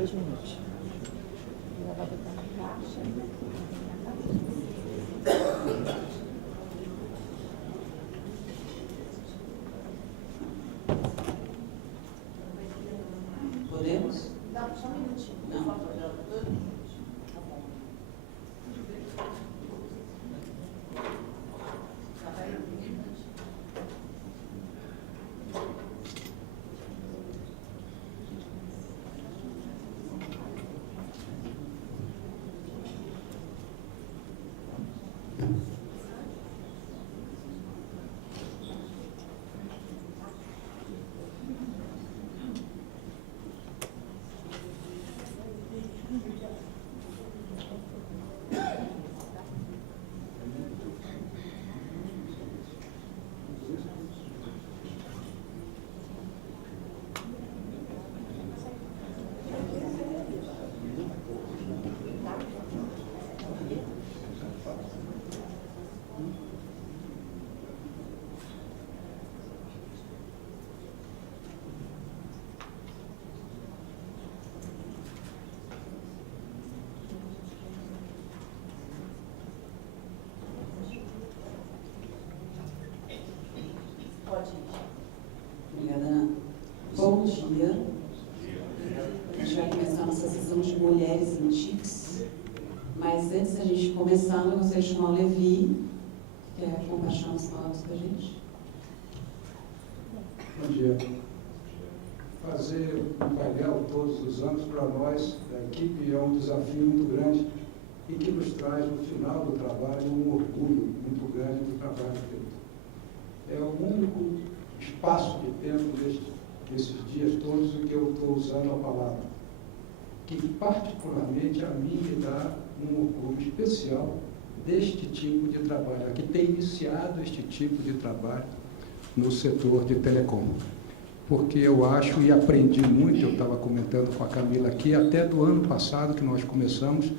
2 minutos. Podemos? Não, só um minutinho. Não. Por favor. 2 minutos. Tá bom. Obrigada, Ana. Bom dia. A gente vai começar a nossa sessão de mulheres em TICs. Mas antes da gente começar, eu gostaria de chamar o Levi, que quer compartilhar umas palavras com a gente. Bom dia. Fazer um painel todos os anos para nós, da equipe, é um desafio muito grande e que nos traz, no final do trabalho, um orgulho muito grande do trabalho feito. É o único espaço de tempo desses dias todos em que eu estou usando a palavra, que particularmente a mim me dá um orgulho especial deste tipo de trabalho, a que tem iniciado este tipo de trabalho no setor de telecom. Porque eu acho e aprendi muito, eu estava comentando com a Camila aqui, até do ano passado que nós começamos,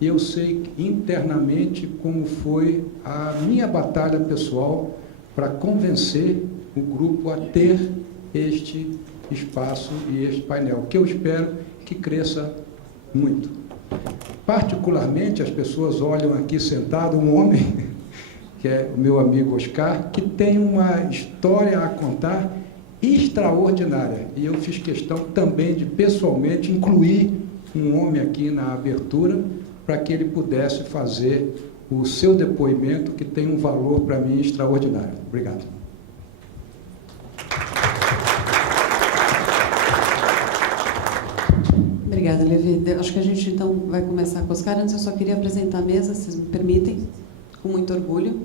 e eu sei internamente como foi a minha batalha pessoal para convencer o grupo a ter este espaço e este painel, que eu espero que cresça muito. Particularmente, as pessoas olham aqui sentado um homem, que é o meu amigo Oscar, que tem uma história a contar extraordinária. E eu fiz questão também de, pessoalmente, incluir um homem aqui na abertura, para que ele pudesse fazer o seu depoimento, que tem um valor para mim extraordinário. Obrigado. Obrigada, Levi. Acho que a gente, então, vai começar com os caras. Antes, eu só queria apresentar a mesa, se vocês me permitem, com muito orgulho.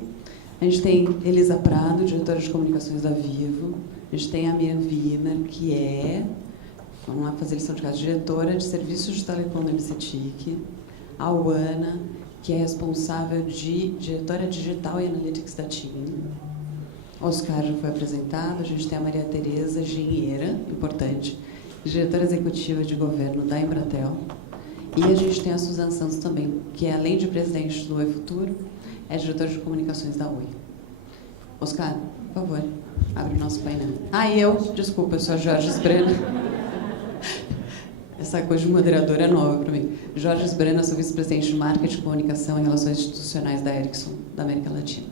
A gente tem Elisa Prado, diretora de comunicações da Vivo. A gente tem a Miriam Wiener, que é, vamos lá fazer lição de casa, diretora de serviços de telecom da MCTIC. A Uana, que é responsável de diretora digital e analytics da TIM. Oscar já foi apresentado. A gente tem a Maria Tereza, engenheira, importante, diretora executiva de governo da Embratel. E a gente tem a Suzana Santos também, que é, além de presidente do eFuturo, é diretora de comunicações da Oi. Oscar, por favor, abre o nosso painel. Eu sou a Jorge Esbrana. Essa coisa de moderador é nova para mim. Jorge Esbrana, sou vice-presidente de marketing, comunicação e relações institucionais da Ericsson, da América Latina.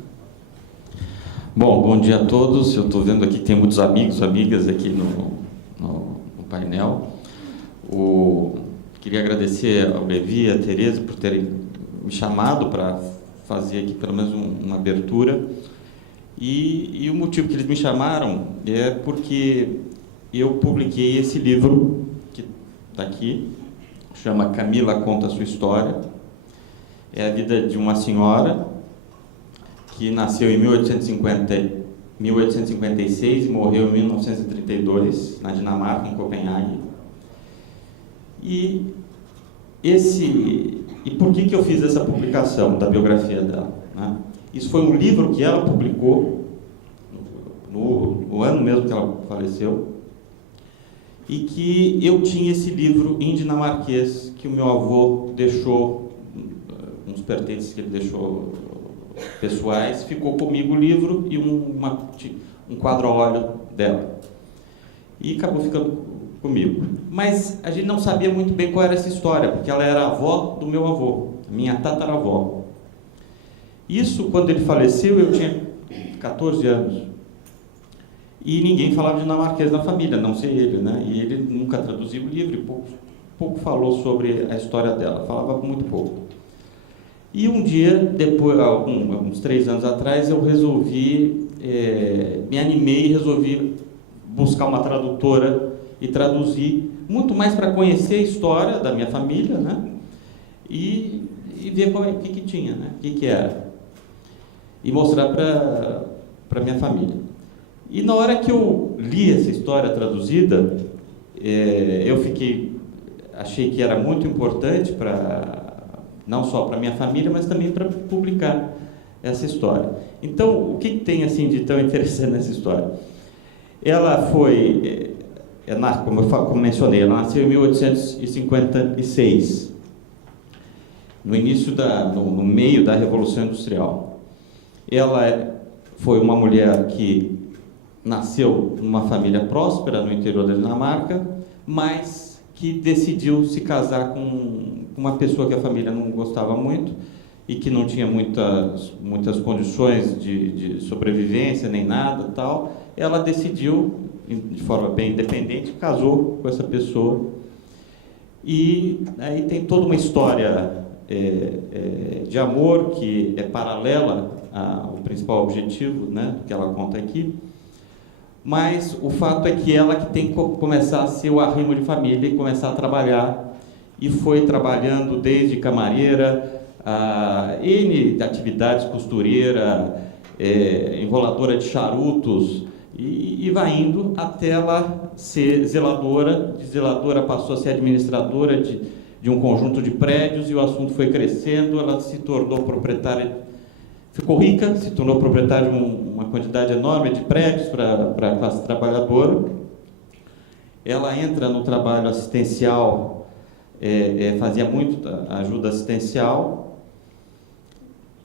Bom dia a todos. Eu estou vendo aqui que tem muitos amigos, amigas aqui no painel. Queria agradecer ao Levi e à Tereza por terem me chamado para fazer aqui pelo menos uma abertura. E o motivo que eles me chamaram é porque eu publiquei esse livro, que está aqui, chama Camila Conta a Sua História. É a vida de uma senhora que nasceu em 1856 e morreu em 1932, na Dinamarca, em Copenhague. E por que eu fiz essa publicação da biografia dela, né? Isso foi um livro que ela publicou no ano mesmo que ela faleceu, e que eu tinha esse livro em dinamarquês que o meu avô deixou, uns pertences que ele deixou pessoais, ficou comigo o livro e um quadro a óleo dela. E acabou ficando comigo. Mas a gente não sabia muito bem qual era essa história, porque ela era avó do meu avô, minha tataravó. Isso, quando ele faleceu, eu tinha 14 anos. E ninguém falava dinamarquês na família, a não ser ele, né? E ele nunca traduziu o livro e pouco falou sobre a história dela, falava muito pouco. E um dia, depois, uns 3 anos atrás, eu resolvi, me animei e resolvi buscar uma tradutora e traduzir, muito mais para conhecer a história da minha família, né? E ver o que tinha, né? O que era. E mostrar para minha família. E na hora que eu li essa história traduzida, eu achei que era muito importante não só para minha família, mas também para publicar essa história. Então, o que tem assim de tão interessante nessa história? Ela foi, como eu mencionei, ela nasceu em 1856, no meio da Revolução Industrial. Ela foi uma mulher que nasceu numa família próspera no interior da Dinamarca, mas que decidiu se casar com uma pessoa que a família não gostava muito e que não tinha muitas condições de sobrevivência nem nada tal. Ela decidiu, de forma bem independente, casou com essa pessoa. E aí tem toda uma história de amor que é paralela ao principal objetivo, né, que ela conta aqui. Mas o fato é que ela que tem que começar a ser o arrimo de família e começar a trabalhar, e foi trabalhando desde camareira, N atividades, costureira, enroladora de charutos, e vai indo até ela ser zeladora. De zeladora passou a ser administradora de um conjunto de prédios, e o assunto foi crescendo, ela se tornou proprietária. Ficou rica, se tornou proprietária de uma quantidade enorme de prédios para a classe trabalhadora. Ela entra no trabalho assistencial, fazia muito ajuda assistencial,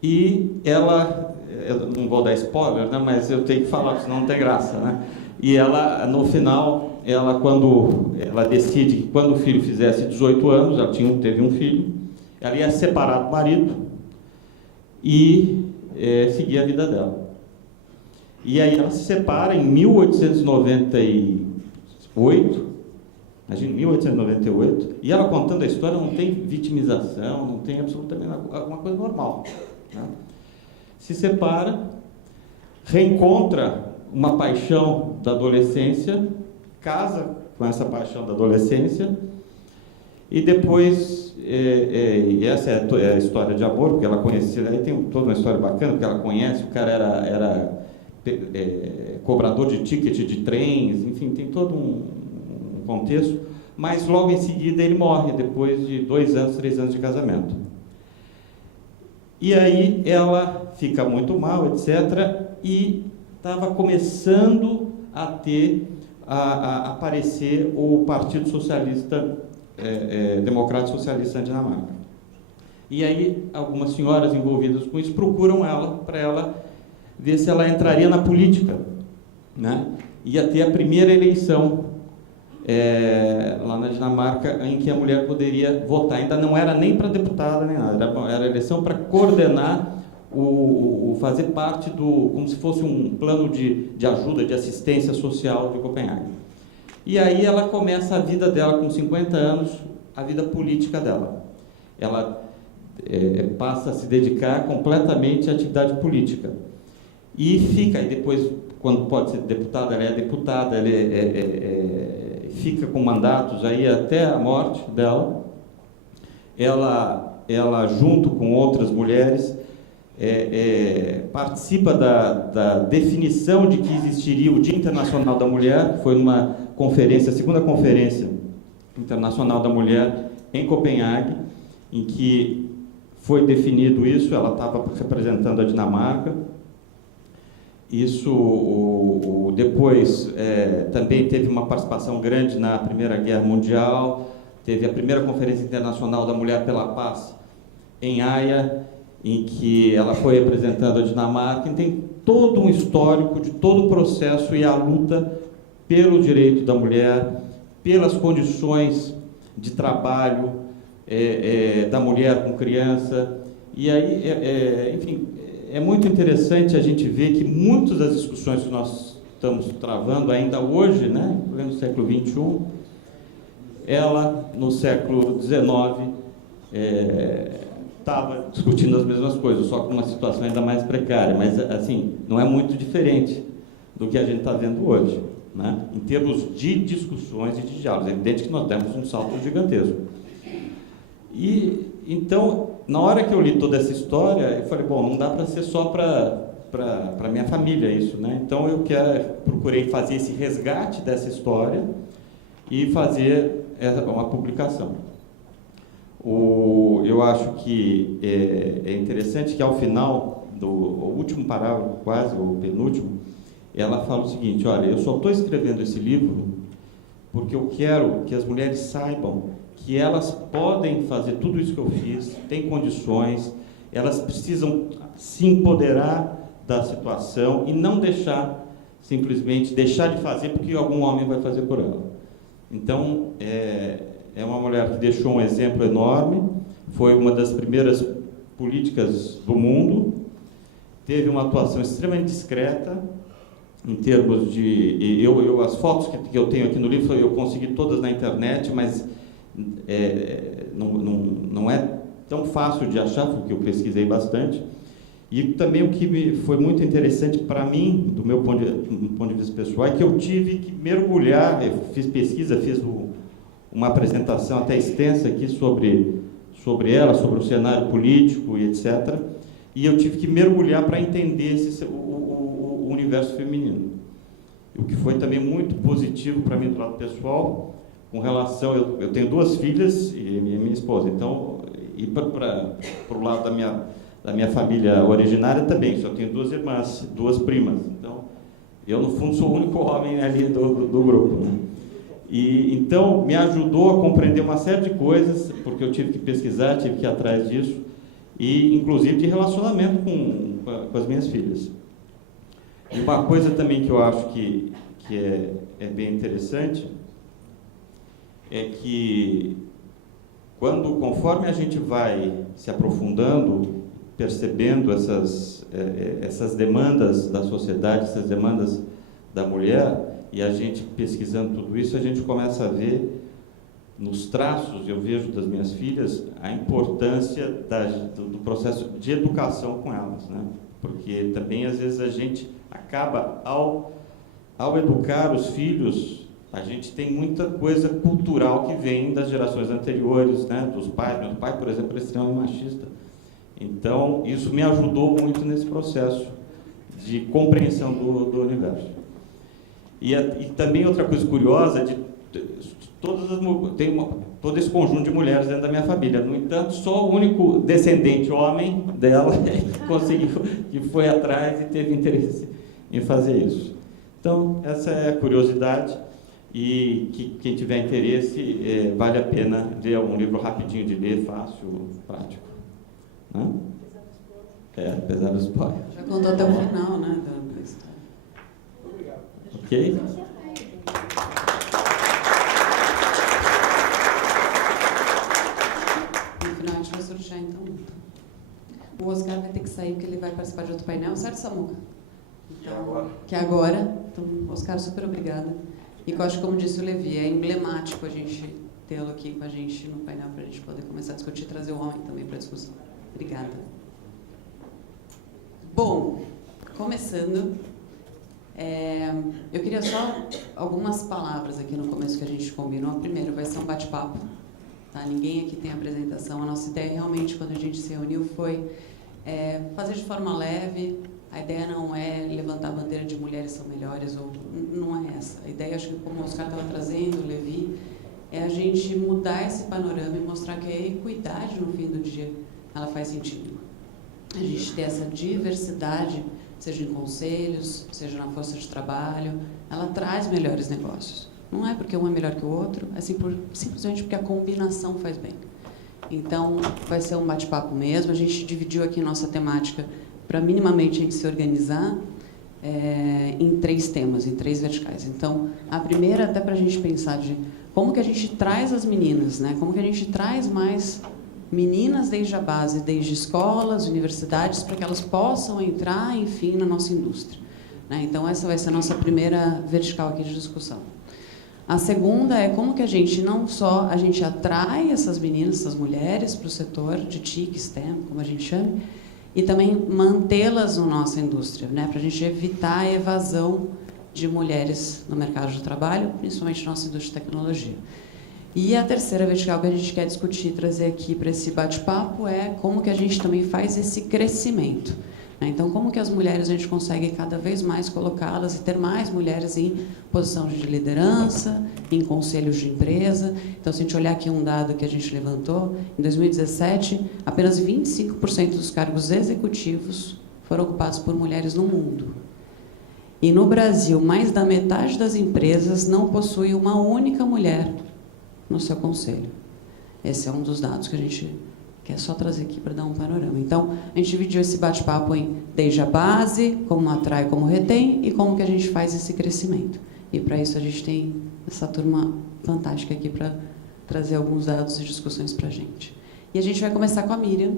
e ela, eu não vou dar spoiler, né, mas eu tenho que falar, senão não tem graça, né? E ela, no final, quando ela decide que quando o filho fizesse 18 anos, ela teve um filho, ela ia separar do marido e seguir a vida dela. E aí ela se separa em 1898, imagina, 1898, e ela contando a história, não tem vitimização, não tem absolutamente uma coisa normal, né? Se separa, reencontra uma paixão da adolescência, casa com essa paixão da adolescência, e depois, e essa é a história de amor, porque ela conhecia, aí tem toda uma história bacana, porque ela conhece, o cara era cobrador de ticket de trens, enfim, tem todo um contexto, mas logo em seguida ele morre, depois de 2 anos, 3 anos de casamento. E aí ela fica muito mal, etc., e estava começando a aparecer o Partido Socialista, Democrata Socialista da Dinamarca. E aí algumas senhoras envolvidas com isso procuram ela, para ela ver se ela entraria na política, né? Ia ter a primeira eleição lá na Dinamarca em que a mulher poderia votar. Ainda não era nem para deputada nem nada, era eleição para coordenar fazer parte como se fosse um plano de ajuda, de assistência social de Copenhague. E aí ela começa a vida dela com 50 anos, a vida política dela. Ela passa a se dedicar completamente à atividade política. E fica, e depois, quando pode ser deputada, ela é deputada, ela fica com mandatos aí até a morte dela. Ela junto com outras mulheres, participa da definição de que existiria o Dia Internacional da Mulher. Foi numa conferência, a segunda conferência internacional da mulher em Copenhague, em que foi definido isso. Ela estava representando a Dinamarca. Isso depois também teve uma participação grande na Primeira Guerra Mundial, teve a primeira Conferência Internacional da Mulher pela Paz em Haia, em que ela foi representando a Dinamarca, e tem todo um histórico de todo o processo e a luta pelo direito da mulher, pelas condições de trabalho da mulher com criança. E aí, enfim, é muito interessante a gente ver que muitas das discussões que nós estamos travando ainda hoje, né, no século XXI, ela, no século XIX, estava discutindo as mesmas coisas, só com uma situação ainda mais precária, mas, assim, não é muito diferente do que a gente está vendo hoje, né? Em termos de discussões e de diálogos. É evidente que nós demos um salto gigantesco. E, então, na hora que eu li toda essa história, eu falei, bom, não dá para ser só para minha família isso, né? Então, procurei fazer esse resgate dessa história e fazer uma publicação. Eu acho que é interessante que, ao final o último parágrafo, quase, o penúltimo, ela fala o seguinte: olha, eu só estou escrevendo esse livro porque eu quero que as mulheres saibam que elas podem fazer tudo isso que eu fiz, têm condições, elas precisam se empoderar da situação e não simplesmente deixar de fazer porque algum homem vai fazer por ela. Então, é uma mulher que deixou um exemplo enorme, foi uma das primeiras políticas do mundo, teve uma atuação extremamente discreta, em termos de... as fotos que eu tenho aqui no livro, eu consegui todas na internet, mas não é tão fácil de achar, porque eu pesquisei bastante. E também o que foi muito interessante para mim, do meu ponto de vista pessoal, é que eu tive que mergulhar, eu fiz pesquisa, fiz uma apresentação até extensa aqui sobre ela, sobre o cenário político e etc. E eu tive que mergulhar para entender o universo feminino. O que foi também muito positivo para mim do lado pessoal, com relação... Eu tenho 2 filhas e minha esposa, então, e para o lado da minha família originária também, só tenho 2 irmãs, 2 primas. Então, eu, no fundo, sou o único homem ali do grupo, né? E, então, me ajudou a compreender uma série de coisas, porque eu tive que pesquisar, tive que ir atrás disso, e, inclusive, de relacionamento com as minhas filhas. E uma coisa também que eu acho que é bem interessante é que, conforme a gente vai se aprofundando, percebendo essas demandas da sociedade, essas demandas da mulher, e a gente pesquisando tudo isso, a gente começa a ver nos traços, eu vejo das minhas filhas, a importância do processo de educação com elas, né? Porque também, às vezes, a gente acaba, ao educar os filhos, a gente tem muita coisa cultural que vem das gerações anteriores, né? Dos pais. Meu pai, por exemplo, é extremamente machista. Então, isso me ajudou muito nesse processo de compreensão do universo. E também outra coisa curiosa, tem todo esse conjunto de mulheres dentro da minha família. No entanto, só o único descendente homem dela conseguiu, que foi atrás e teve interesse em fazer isso. Então, essa é a curiosidade, e que quem tiver interesse, vale a pena ler um livro rapidinho de ler, fácil, prático. Né? Apesar do spoiler. Já contou até o final, né, da história. Ok? No final a gente vai sortear, então. O Oscar vai ter que sair porque ele vai participar de outro painel, certo, Samuca? Então, que é agora. Então, Oscar, super obrigada. E eu acho, como disse o Levi, é emblemático a gente tê-lo aqui com a gente no painel para a gente poder começar a discutir e trazer o homem também para a discussão. Obrigada. Bom, começando, eu queria só algumas palavras aqui no começo que a gente combinou. Primeiro, vai ser um bate-papo, tá? Ninguém aqui tem apresentação. A nossa ideia realmente, quando a gente se reuniu, foi fazer de forma leve. A ideia não é levantar a bandeira de mulheres são melhores, ou não é essa. A ideia, acho que como o Oscar estava trazendo, o Levi, é a gente mudar esse panorama e mostrar que a equidade, no fim do dia, ela faz sentido. A gente ter essa diversidade, seja em conselhos, seja na força de trabalho, ela traz melhores negócios. Não é porque um é melhor que o outro, é simplesmente porque a combinação faz bem. Então, vai ser um bate-papo mesmo. A gente dividiu aqui nossa temática para minimamente a gente se organizar em 3 temas, em 3 verticais. Então, a primeira, até para a gente pensar de como que a gente traz as meninas, né? Como que a gente traz mais meninas desde a base, desde escolas, universidades, para que elas possam entrar, enfim, na nossa indústria, né? Então, essa vai ser a nossa primeira vertical aqui de discussão. A segunda é como que a gente não só atrai essas meninas, essas mulheres para o setor de TIC, STEM, como a gente chama, e também mantê-las na nossa indústria, né? Para a gente evitar a evasão de mulheres no mercado de trabalho, principalmente na nossa indústria de tecnologia. E a terceira vertical que a gente quer discutir, trazer aqui para esse bate-papo, é como que a gente também faz esse crescimento, né? Então, como que as mulheres a gente consegue cada vez mais colocá-las e ter mais mulheres em posição de liderança, em conselhos de empresa. Então, se a gente olhar aqui um dado que a gente levantou, em 2017, apenas 25% dos cargos executivos foram ocupados por mulheres no mundo. E no Brasil, mais da metade das empresas não possui uma única mulher no seu conselho. Esse é um dos dados que a gente quer só trazer aqui para dar um panorama. Então, a gente dividiu esse bate-papo em desde a base, como atrai, como retém, e como que a gente faz esse crescimento. E para isso a gente tem essa turma fantástica aqui para trazer alguns dados e discussões para a gente. E a gente vai começar com a Miriam,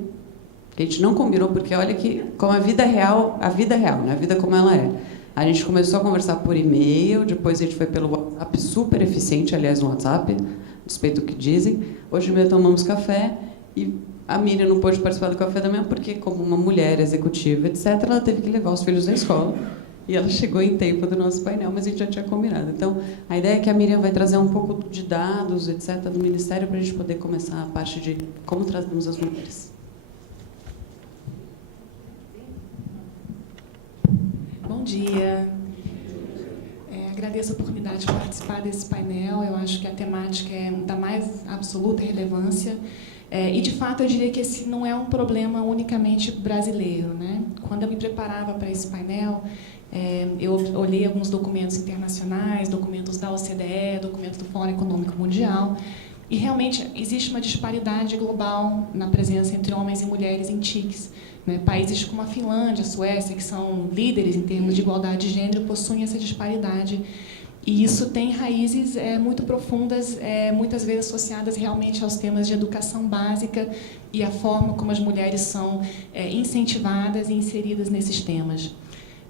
que a gente não combinou, porque olha que como a vida real, né? A vida como ela é. A gente começou a conversar por e-mail, depois a gente foi pelo WhatsApp, super eficiente, aliás, no WhatsApp, respeito do que dizem. Hoje mesmo tomamos café e a Miriam não pôde participar do café da manhã porque, como uma mulher executiva, etc., ela teve que levar os filhos da escola e ela chegou em tempo do nosso painel, mas a gente já tinha combinado. Então, a ideia é que a Miriam vai trazer um pouco de dados, etc., do Ministério para a gente poder começar a parte de como trazemos as mulheres. Bom dia. Agradeço a oportunidade de participar desse painel. Eu acho que a temática é da mais absoluta relevância. E, de fato, eu diria que esse não é um problema unicamente brasileiro, né? Quando eu me preparava para esse painel, eu olhei alguns documentos internacionais, documentos da OCDE, documentos do Fórum Econômico Mundial, e realmente existe uma disparidade global na presença entre homens e mulheres em TICs. Países como a Finlândia, a Suécia, que são líderes em termos de igualdade de gênero, possuem essa disparidade. E isso tem raízes muito profundas, muitas vezes associadas realmente aos temas de educação básica e a forma como as mulheres são incentivadas e inseridas nesses temas.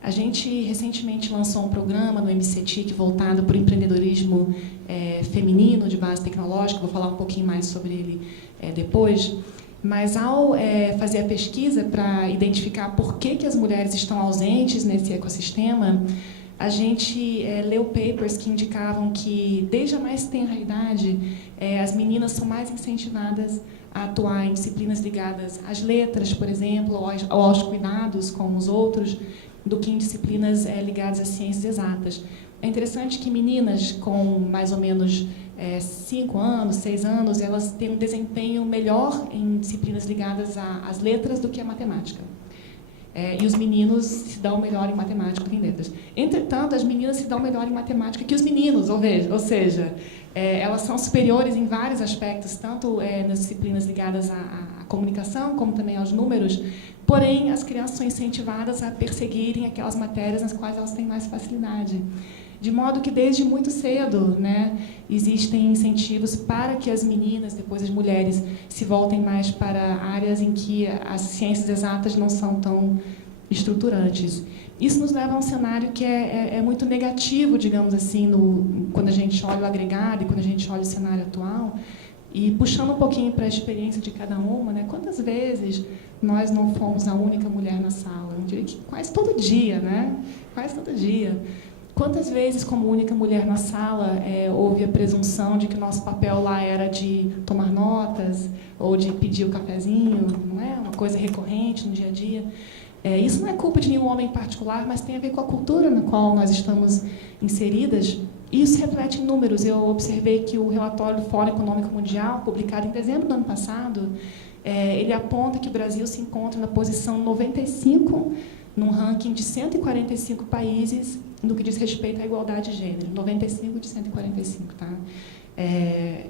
A gente recentemente lançou um programa no MCTIC voltado para o empreendedorismo feminino de base tecnológica, vou falar um pouquinho mais sobre ele depois. Mas, ao fazer a pesquisa para identificar por que as mulheres estão ausentes nesse ecossistema, a gente leu papers que indicavam que, desde a mais tenra idade, as meninas são mais incentivadas a atuar em disciplinas ligadas às letras, por exemplo, ou aos cuidados com os outros, do que em disciplinas ligadas às ciências exatas. É interessante que meninas com mais ou menos 5 anos, 6 anos, elas têm um desempenho melhor em disciplinas ligadas às letras do que a matemática. E os meninos se dão melhor em matemática do que em letras. Entretanto, as meninas se dão melhor em matemática que os meninos, ou seja, elas são superiores em vários aspectos, tanto nas disciplinas ligadas à comunicação, como também aos números, porém, as crianças são incentivadas a perseguirem aquelas matérias nas quais elas têm mais facilidade. De modo que, desde muito cedo, né, existem incentivos para que as meninas, depois as mulheres, se voltem mais para áreas em que as ciências exatas não são tão estruturantes. Isso nos leva a um cenário que é muito negativo, digamos assim, quando a gente olha o agregado e quando a gente olha o cenário atual. E, puxando um pouquinho para a experiência de cada uma, né, quantas vezes nós não fomos a única mulher na sala? Eu diria que quase todo dia, né? Quase todo dia. Quantas vezes, como única mulher na sala, houve a presunção de que o nosso papel lá era de tomar notas ou de pedir o cafezinho, não é? Uma coisa recorrente no dia a dia. Isso não é culpa de nenhum homem em particular, mas tem a ver com a cultura na qual nós estamos inseridas. E isso reflete em números. Eu observei que o relatório do Fórum Econômico Mundial, publicado em dezembro do ano passado, ele aponta que o Brasil se encontra na posição 95, num ranking de 145 países, no que diz respeito à igualdade de gênero, 95 de 145, tá?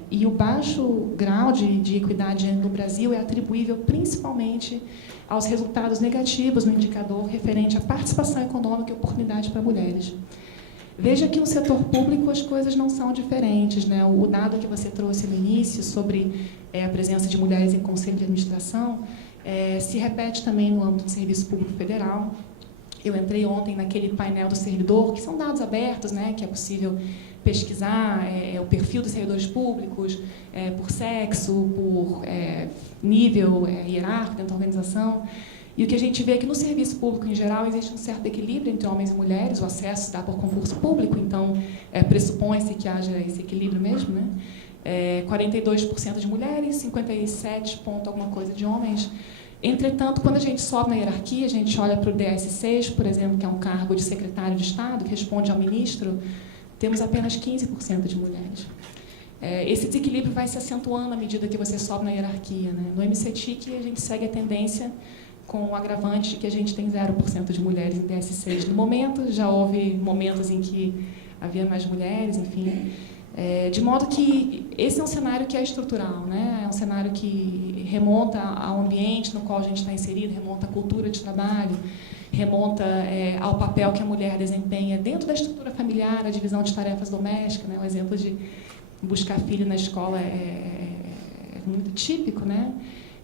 E o baixo grau de equidade de gênero no Brasil é atribuível principalmente aos resultados negativos no indicador referente à participação econômica e oportunidade para mulheres. Veja que no setor público as coisas não são diferentes, né? O dado que você trouxe no início sobre a presença de mulheres em conselho de administração se repete também no âmbito do Serviço Público Federal. Eu entrei ontem naquele painel do servidor, que são dados abertos, né? Que é possível pesquisar o perfil dos servidores públicos, por sexo, por nível hierárquico dentro da organização. E o que a gente vê é que no serviço público, em geral, existe um certo equilíbrio entre homens e mulheres, o acesso se dá por concurso público, então pressupõe-se que haja esse equilíbrio mesmo, né? 42% de mulheres, 57 ponto alguma coisa de homens. Entretanto, quando a gente sobe na hierarquia, a gente olha para o DS6, por exemplo, que é um cargo de secretário de Estado, que responde ao ministro, temos apenas 15% de mulheres. Esse desequilíbrio vai se acentuando à medida que você sobe na hierarquia, né? No MCTIC, a gente segue a tendência com o agravante de que a gente tem 0% de mulheres em DS6 no momento, já houve momentos em que havia mais mulheres, enfim. De modo que esse é um cenário que é estrutural, né? É um cenário que remonta ao ambiente no qual a gente está inserido, remonta à cultura de trabalho, remonta ao papel que a mulher desempenha dentro da estrutura familiar, a divisão de tarefas domésticas, né? O exemplo de buscar filho na escola é muito típico, né?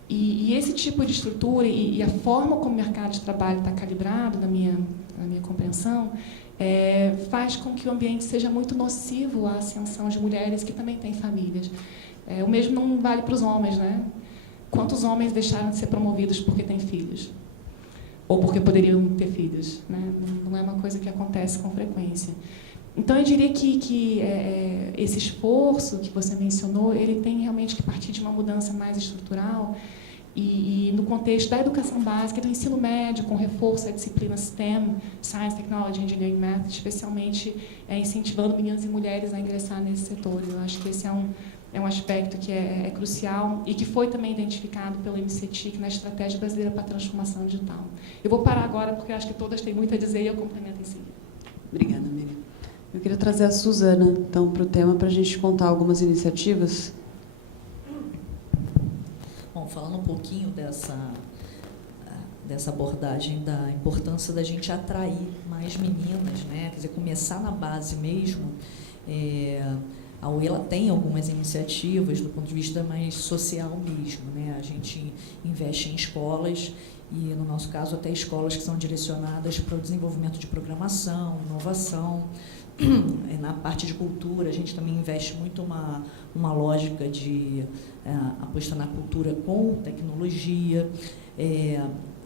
E esse tipo de estrutura e a forma como o mercado de trabalho está calibrado, na minha compreensão, faz com que o ambiente seja muito nocivo à ascensão de mulheres que também têm famílias. O mesmo não vale para os homens, né? Quantos homens deixaram de ser promovidos porque têm filhos? Ou porque poderiam ter filhos, né? Não é uma coisa que acontece com frequência. Então, eu diria que esse esforço que você mencionou, ele tem realmente que partir de uma mudança mais estrutural e no contexto da educação básica, do ensino médio, com reforço da disciplina STEM, Science, Technology, Engineering, Math, especialmente incentivando meninas e mulheres a ingressar nesse setor. Eu acho que esse é um aspecto que é crucial e que foi também identificado pelo MCTIC na Estratégia Brasileira para a Transformação Digital. Eu vou parar agora, porque eu acho que todas têm muito a dizer e eu complemento em seguida. Obrigada, Miriam. Eu queria trazer a Suzana, então, para o tema, para a gente contar algumas iniciativas. Bom, falando um pouquinho dessa abordagem da importância da gente atrair mais meninas, né? Quer dizer, começar na base mesmo. A UE ela tem algumas iniciativas do ponto de vista mais social mesmo, né? A gente investe em escolas e, no nosso caso, até escolas que são direcionadas para o desenvolvimento de programação, inovação. Na parte de cultura, a gente também investe muito uma lógica de apostar na cultura com tecnologia.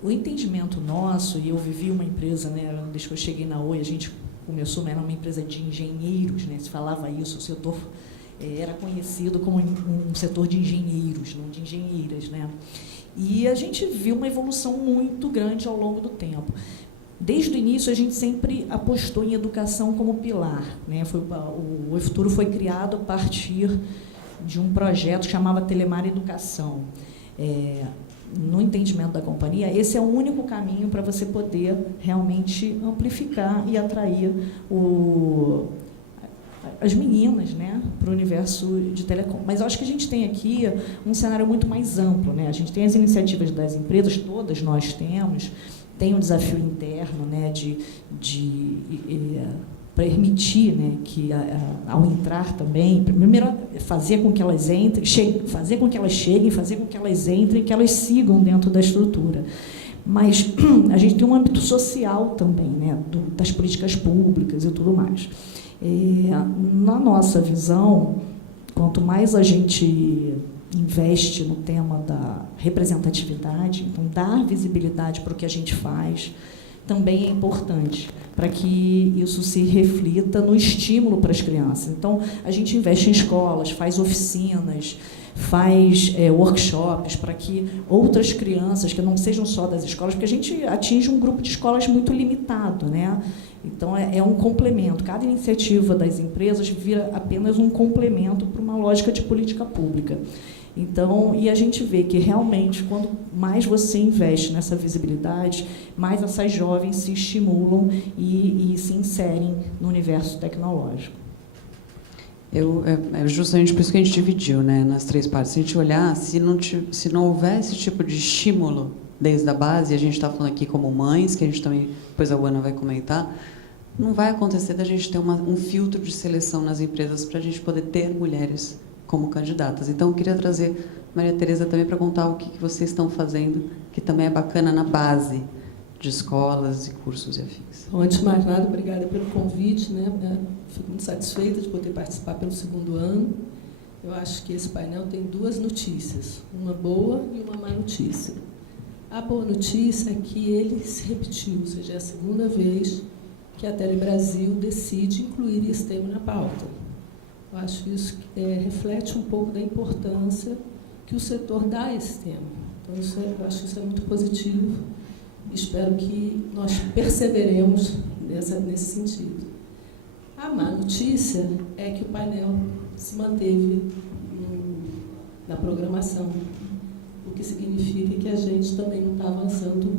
O entendimento nosso, e eu vivi uma empresa, né, desde que eu cheguei na Oi, a gente começou, era uma empresa de engenheiros, né, se falava isso, o setor era conhecido como um setor de engenheiros, não de engenheiras, né? E a gente viu uma evolução muito grande ao longo do tempo. Desde o início, a gente sempre apostou em educação como pilar, né? O Oi Futuro foi criado a partir de um projeto que chamava Telemar Educação. No entendimento da companhia, esse é o único caminho para você poder realmente amplificar e atrair as meninas, né, para o universo de telecom. Mas eu acho que a gente tem aqui um cenário muito mais amplo, né? A gente tem as iniciativas das empresas, todas nós temos. Tem um desafio interno, né, de permitir, né, que ao entrar também, primeiro fazer com que elas entrem, fazer com que elas cheguem, fazer com que elas entrem, que elas sigam dentro da estrutura. Mas a gente tem um âmbito social também, né, das políticas públicas e tudo mais. Na nossa visão, quanto mais a gente investe no tema da representatividade, então dar visibilidade para o que a gente faz, também é importante para que isso se reflita no estímulo para as crianças. Então, a gente investe em escolas, faz oficinas, faz workshops para que outras crianças, que não sejam só das escolas, porque a gente atinge um grupo de escolas muito limitado, né? Então, é um complemento. Cada iniciativa das empresas vira apenas um complemento para uma lógica de política pública. Então, e a gente vê que realmente, quando mais você investe nessa visibilidade, mais essas jovens se estimulam e se inserem no universo tecnológico. É justamente por isso que a gente dividiu, né, nas três partes. Se a gente olhar, se não houver esse tipo de estímulo desde a base, a gente está falando aqui como mães, que a gente também, depois a Ana vai comentar, não vai acontecer da gente ter um filtro de seleção nas empresas para a gente poder ter mulheres como candidatas. Então, eu queria trazer Maria Tereza também para contar o que vocês estão fazendo, que também é bacana na base de escolas e cursos e afins. Bom, antes de mais nada, obrigada pelo convite, né? Fico muito satisfeita de poder participar pelo 2º ano. Eu acho que esse painel tem 2 notícias, uma boa e uma má notícia. A boa notícia é que ele se repetiu, ou seja, é a 2ª vez que a Telebrasil decide incluir esse tema na pauta. Eu acho que isso reflete um pouco da importância que o setor dá a esse tema. Então, eu acho que isso é muito positivo. Espero que nós perseveremos nesse sentido. A má notícia é que o painel se manteve na programação, o que significa que a gente também não está avançando,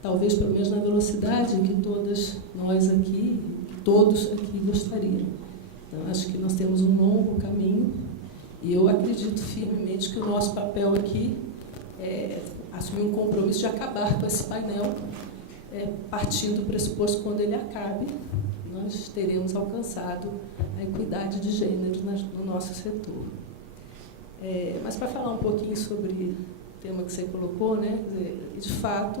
talvez pelo menos na velocidade que todas nós aqui, todos aqui gostariam. Então, acho que nós temos um longo caminho e eu acredito firmemente que o nosso papel aqui é assumir um compromisso de acabar com esse painel, partindo do pressuposto que quando ele acabe, nós teremos alcançado a equidade de gênero no nosso setor. Mas para falar um pouquinho sobre o tema que você colocou, né, de fato,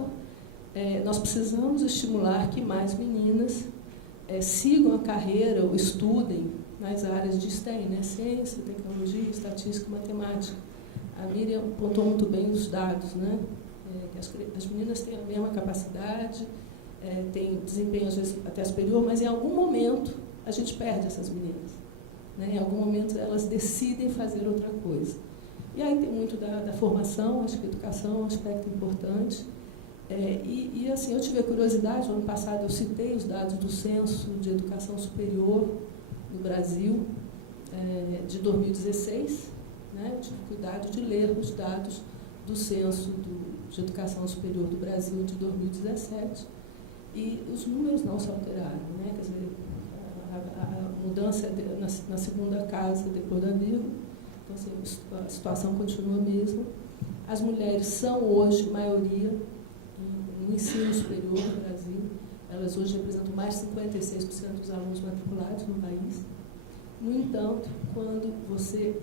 nós precisamos estimular que mais meninas sigam a carreira ou estudem nas áreas de STEM, né, ciência, tecnologia, estatística e matemática. A Miriam pontuou muito bem os dados, né? Que as meninas têm a mesma capacidade, têm desempenho às vezes até superior, mas em algum momento a gente perde essas meninas. Né? Em algum momento elas decidem fazer outra coisa. E aí tem muito da formação, acho que a educação é um aspecto importante. E assim, eu tive a curiosidade, no ano passado eu citei os dados do Censo de Educação Superior no Brasil, de 2016, né? Eu tive cuidado de ler os dados do Censo de Educação Superior do Brasil de 2017 e os números não se alteraram. Né? Quer dizer, a mudança na segunda casa depois da vírgula, então assim, a situação continua a mesma. As mulheres são hoje maioria no ensino superior no Brasil, elas hoje representam mais de 56% dos alunos matriculados no país. No entanto, quando você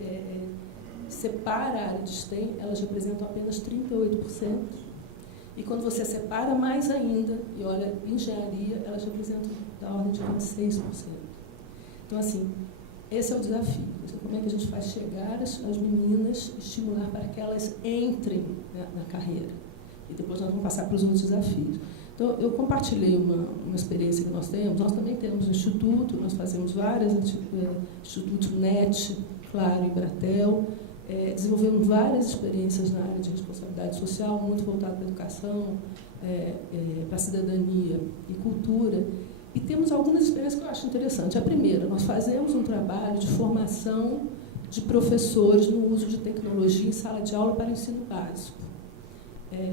separa a área de STEM, elas representam apenas 38%. E quando você separa mais ainda, e olha, engenharia, elas representam da ordem de 26%. Então, assim, esse é o desafio. Como é que a gente faz chegar as meninas, estimular para que elas entrem na carreira? E depois nós vamos passar para os outros desafios. Então, eu compartilhei uma experiência que nós temos. Nós também temos um instituto, nós fazemos vários institutos NET, Claro e Bratel. Desenvolvemos várias experiências na área de responsabilidade social, muito voltado para a educação, para a cidadania e cultura. E temos algumas experiências que eu acho interessantes. A primeira, nós fazemos um trabalho de formação de professores no uso de tecnologia em sala de aula para o ensino básico.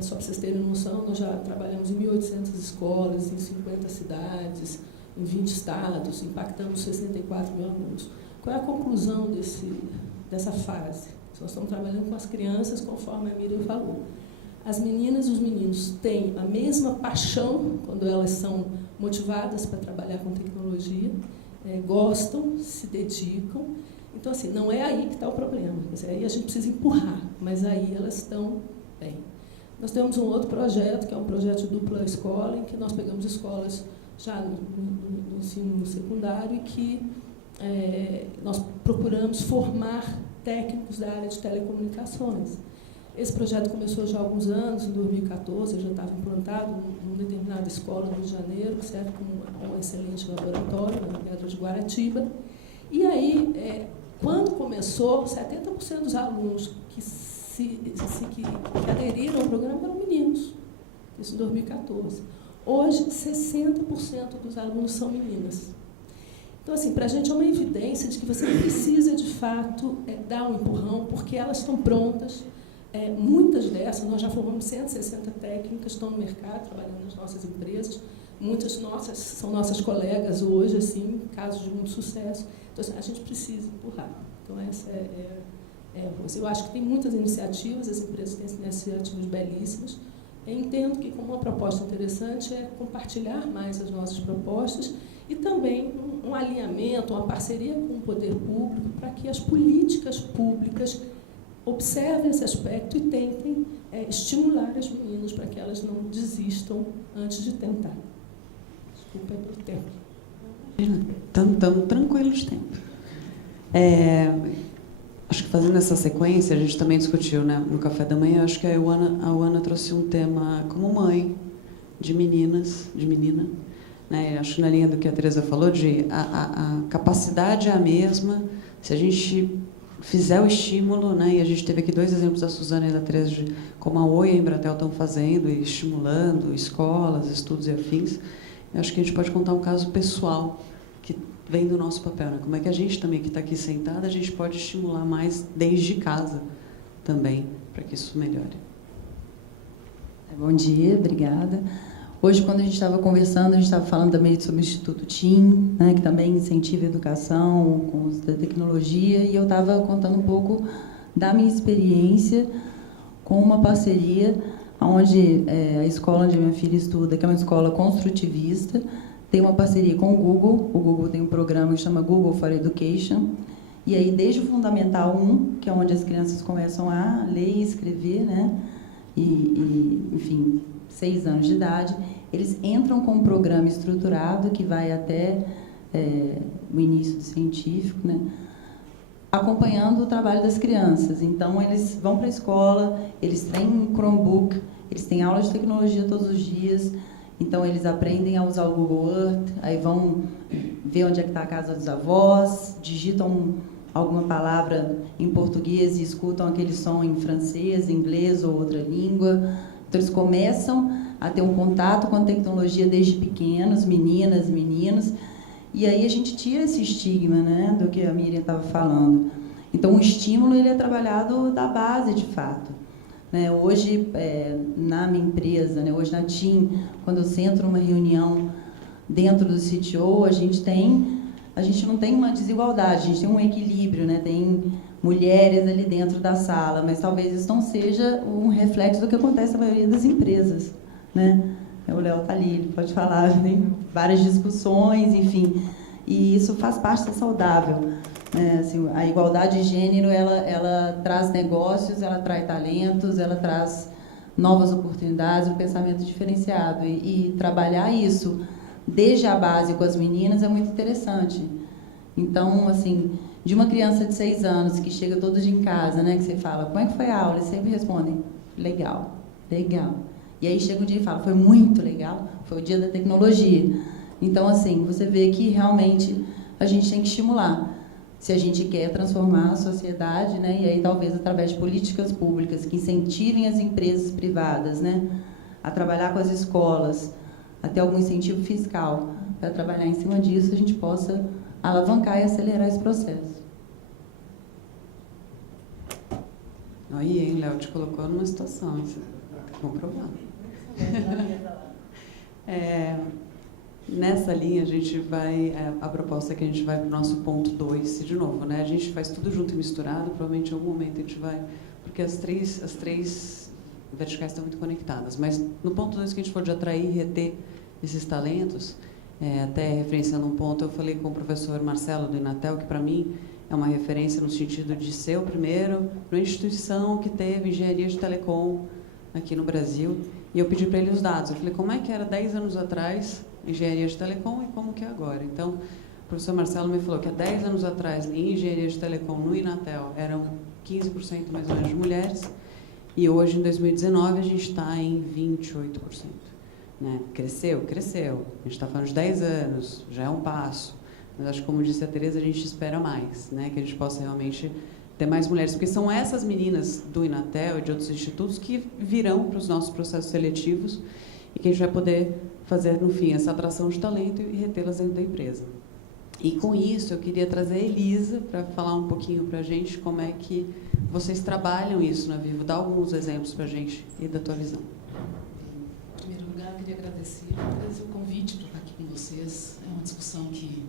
Só para vocês terem noção, nós já trabalhamos em 1.800 escolas, em 50 cidades, em 20 estados, impactamos 64 mil alunos. Qual é a conclusão dessa fase? Nós estamos trabalhando com as crianças, conforme a Miriam falou. As meninas e os meninos têm a mesma paixão quando elas são motivadas para trabalhar com tecnologia, gostam, se dedicam. Então, assim, não é aí que está o problema. Quer dizer, aí a gente precisa empurrar, mas aí elas estão bem. Nós temos um outro projeto, que é um projeto de dupla escola, em que nós pegamos escolas já no ensino secundário e que nós procuramos formar técnicos da área de telecomunicações. Esse projeto começou já há alguns anos, em 2014, já estava implantado em uma determinada escola no Rio de Janeiro, que serve como um excelente laboratório, na Pedra de Guaratiba. E aí, quando começou, 70% dos alunos que aderiram ao programa eram meninos, isso em 2014. Hoje, 60% dos alunos são meninas. Então, assim, para a gente é uma evidência de que você precisa, de fato, dar um empurrão, porque elas estão prontas. Muitas dessas, nós já formamos 160 técnicas, estão no mercado, trabalhando nas nossas empresas. Muitas são nossas colegas hoje, assim, casos de muito sucesso. Então, assim, a gente precisa empurrar. Então, essa eu acho que tem muitas iniciativas, as empresas têm iniciativas belíssimas. Eu entendo que, como uma proposta interessante, é compartilhar mais as nossas propostas e também um alinhamento, uma parceria com o poder público para que as políticas públicas observem esse aspecto e tentem estimular as meninas para que elas não desistam antes de tentar. Desculpa aí pelo tempo. Estamos tranquilos de tempo. Acho que fazendo essa sequência, a gente também discutiu, né, no café da manhã, acho que a Uana trouxe um tema como mãe, de menina, né, acho que na linha do que a Teresa falou, de a capacidade é a mesma, se a gente fizer o estímulo, né, e a gente teve aqui 2 exemplos da Suzana e da Teresa, de como a Oi e a Embratel estão fazendo, e estimulando escolas, estudos e afins, eu acho que a gente pode contar um caso pessoal, que vem do nosso papel, né? Como é que a gente também, que está aqui sentada, a gente pode estimular mais desde casa também, para que isso melhore. Bom dia, obrigada. Hoje, quando a gente estava conversando, a gente estava falando também sobre o Instituto TIM, né, que também incentiva a educação com o uso da tecnologia, e eu estava contando um pouco da minha experiência com uma parceria onde a escola onde a minha filha estuda, que é uma escola construtivista, tem uma parceria com o Google. O Google tem um programa que chama Google for Education. E aí, desde o Fundamental 1, que é onde as crianças começam a ler e escrever, né? Enfim, 6 anos de idade, eles entram com um programa estruturado que vai até o início do científico, né? Acompanhando o trabalho das crianças. Então, eles vão para a escola, eles têm um Chromebook, eles têm aula de tecnologia todos os dias. Então, eles aprendem a usar o Google Earth, aí vão ver onde é que está a casa dos avós, digitam alguma palavra em português e escutam aquele som em francês, inglês ou outra língua. Então, eles começam a ter um contato com a tecnologia desde pequenos, meninas, meninos, e aí a gente tira esse estigma, né, do que a Miriam estava falando. Então, o estímulo ele é trabalhado da base, de fato. Né, hoje, na minha empresa, né, hoje na TIM, quando eu sento numa reunião dentro do CTO, a gente não tem uma desigualdade, a gente tem um equilíbrio, né, tem mulheres ali dentro da sala, mas talvez isso não seja um reflexo do que acontece na maioria das empresas. Né? O Léo está ali, ele pode falar, tem várias discussões, enfim, e isso faz parte ser saudável. Assim, a igualdade de gênero, ela traz negócios, ela traz talentos, ela traz novas oportunidades, um pensamento diferenciado. E trabalhar isso desde a base com as meninas é muito interessante. Então, assim, de uma criança de 6 anos que chega todo dia em casa, né, que você fala, como é que foi a aula? Eles sempre respondem, legal, legal. E aí chega um dia e fala, foi muito legal, foi o dia da tecnologia. Então, assim, você vê que realmente a gente tem que estimular. Se a gente quer transformar a sociedade, né, e aí talvez através de políticas públicas que incentivem as empresas privadas, né, a trabalhar com as escolas, a ter algum incentivo fiscal para trabalhar em cima disso, a gente possa alavancar e acelerar esse processo. Aí, hein, Léo, te colocou numa situação, isso é comprovado. Nessa linha, a gente vai, a proposta é que a gente vai para o nosso ponto 2, de novo, né? A gente faz tudo junto e misturado, provavelmente em algum momento a gente vai, porque as três verticais estão muito conectadas, mas no ponto 2 que a gente pode atrair e reter esses talentos, até referenciando um ponto, eu falei com o professor Marcelo do Inatel, que para mim é uma referência no sentido de ser o primeiro, uma instituição que teve engenharia de telecom aqui no Brasil, e eu pedi para ele os dados. Eu falei, como é que era 10 anos atrás engenharia de telecom e como que é agora? Então, o professor Marcelo me falou que há 10 anos atrás, em engenharia de telecom no Inatel, eram 15% mais ou menos de mulheres, e hoje, em 2019, a gente está em 28%. Né? Cresceu? Cresceu. A gente está falando de 10 anos, já é um passo. Mas acho que, como disse a Teresa, a gente espera mais, né? Que a gente possa realmente ter mais mulheres, porque são essas meninas do Inatel e de outros institutos que virão para os nossos processos seletivos e que a gente vai poder fazer, no fim, essa atração de talento e retê-las dentro da empresa. E, com isso, eu queria trazer a Elisa para falar um pouquinho para a gente como é que vocês trabalham isso na Vivo. Dá alguns exemplos para a gente e da tua visão. Em primeiro lugar, eu queria agradecer o convite para estar aqui com vocês. É uma discussão que,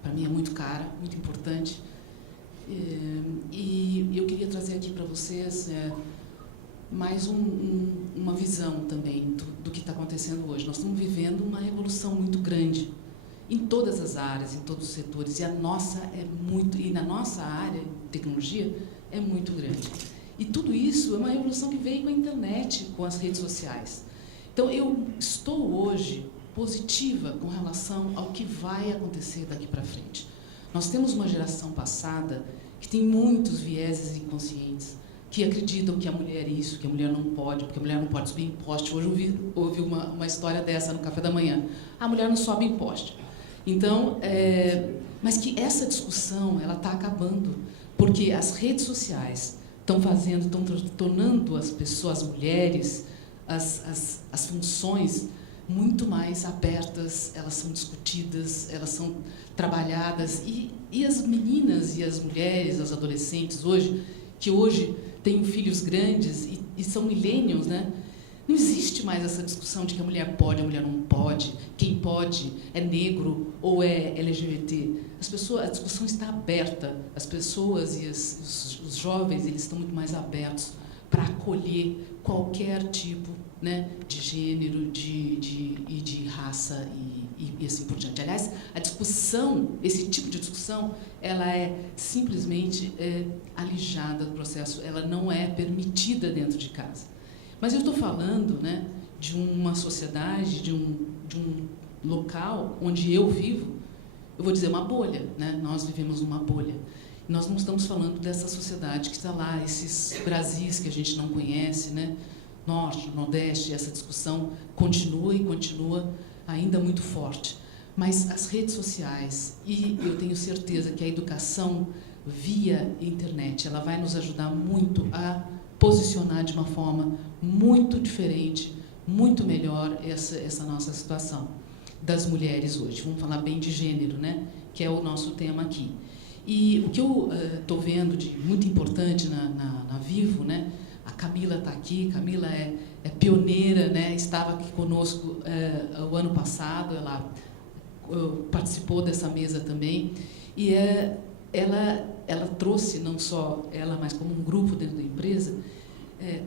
para mim, é muito cara, muito importante. E eu queria trazer aqui para vocês mais uma visão também do que está acontecendo hoje. Nós estamos vivendo uma revolução muito grande em todas as áreas, em todos os setores, e na nossa área, tecnologia, é muito grande. E tudo isso é uma revolução que veio com a internet, com as redes sociais. Então, eu estou hoje positiva com relação ao que vai acontecer daqui para frente. Nós temos uma geração passada que tem muitos vieses inconscientes, que acreditam que a mulher é isso, que a mulher não pode, porque a mulher não pode subir em poste. Hoje ouvi uma história dessa no café da manhã. A mulher não sobe em poste. Então, mas que essa discussão ela está acabando, porque as redes sociais estão tornando as pessoas, as mulheres, as funções muito mais abertas, elas são discutidas, elas são trabalhadas, e as meninas e as mulheres, as adolescentes hoje, que hoje têm filhos grandes e são millennials, né? Não existe mais essa discussão de que a mulher pode, a mulher não pode, quem pode é negro ou é LGBT. A discussão está aberta, as pessoas e os jovens eles estão muito mais abertos para acolher qualquer tipo, né, de gênero, de raça e assim por diante. Aliás, a discussão, esse tipo de discussão, ela é simplesmente alijada do processo, ela não é permitida dentro de casa. Mas eu estou falando, né, de uma sociedade, de um local onde eu vivo, eu vou dizer uma bolha, né? Nós vivemos numa bolha. Nós não estamos falando dessa sociedade que está lá, esses Brasis que a gente não conhece, né? Norte, Nordeste, essa discussão continua e continua ainda muito forte. Mas as redes sociais, e eu tenho certeza que a educação via internet, ela vai nos ajudar muito a posicionar de uma forma muito diferente, muito melhor essa nossa situação das mulheres hoje. Vamos falar bem de gênero, né? Que é o nosso tema aqui. E o que eu estou vendo de muito importante na Vivo, né? A Camila está aqui, Camila é pioneira, né? Estava aqui conosco o ano passado, ela participou dessa mesa também, e ela trouxe, não só ela, mas como um grupo dentro da empresa,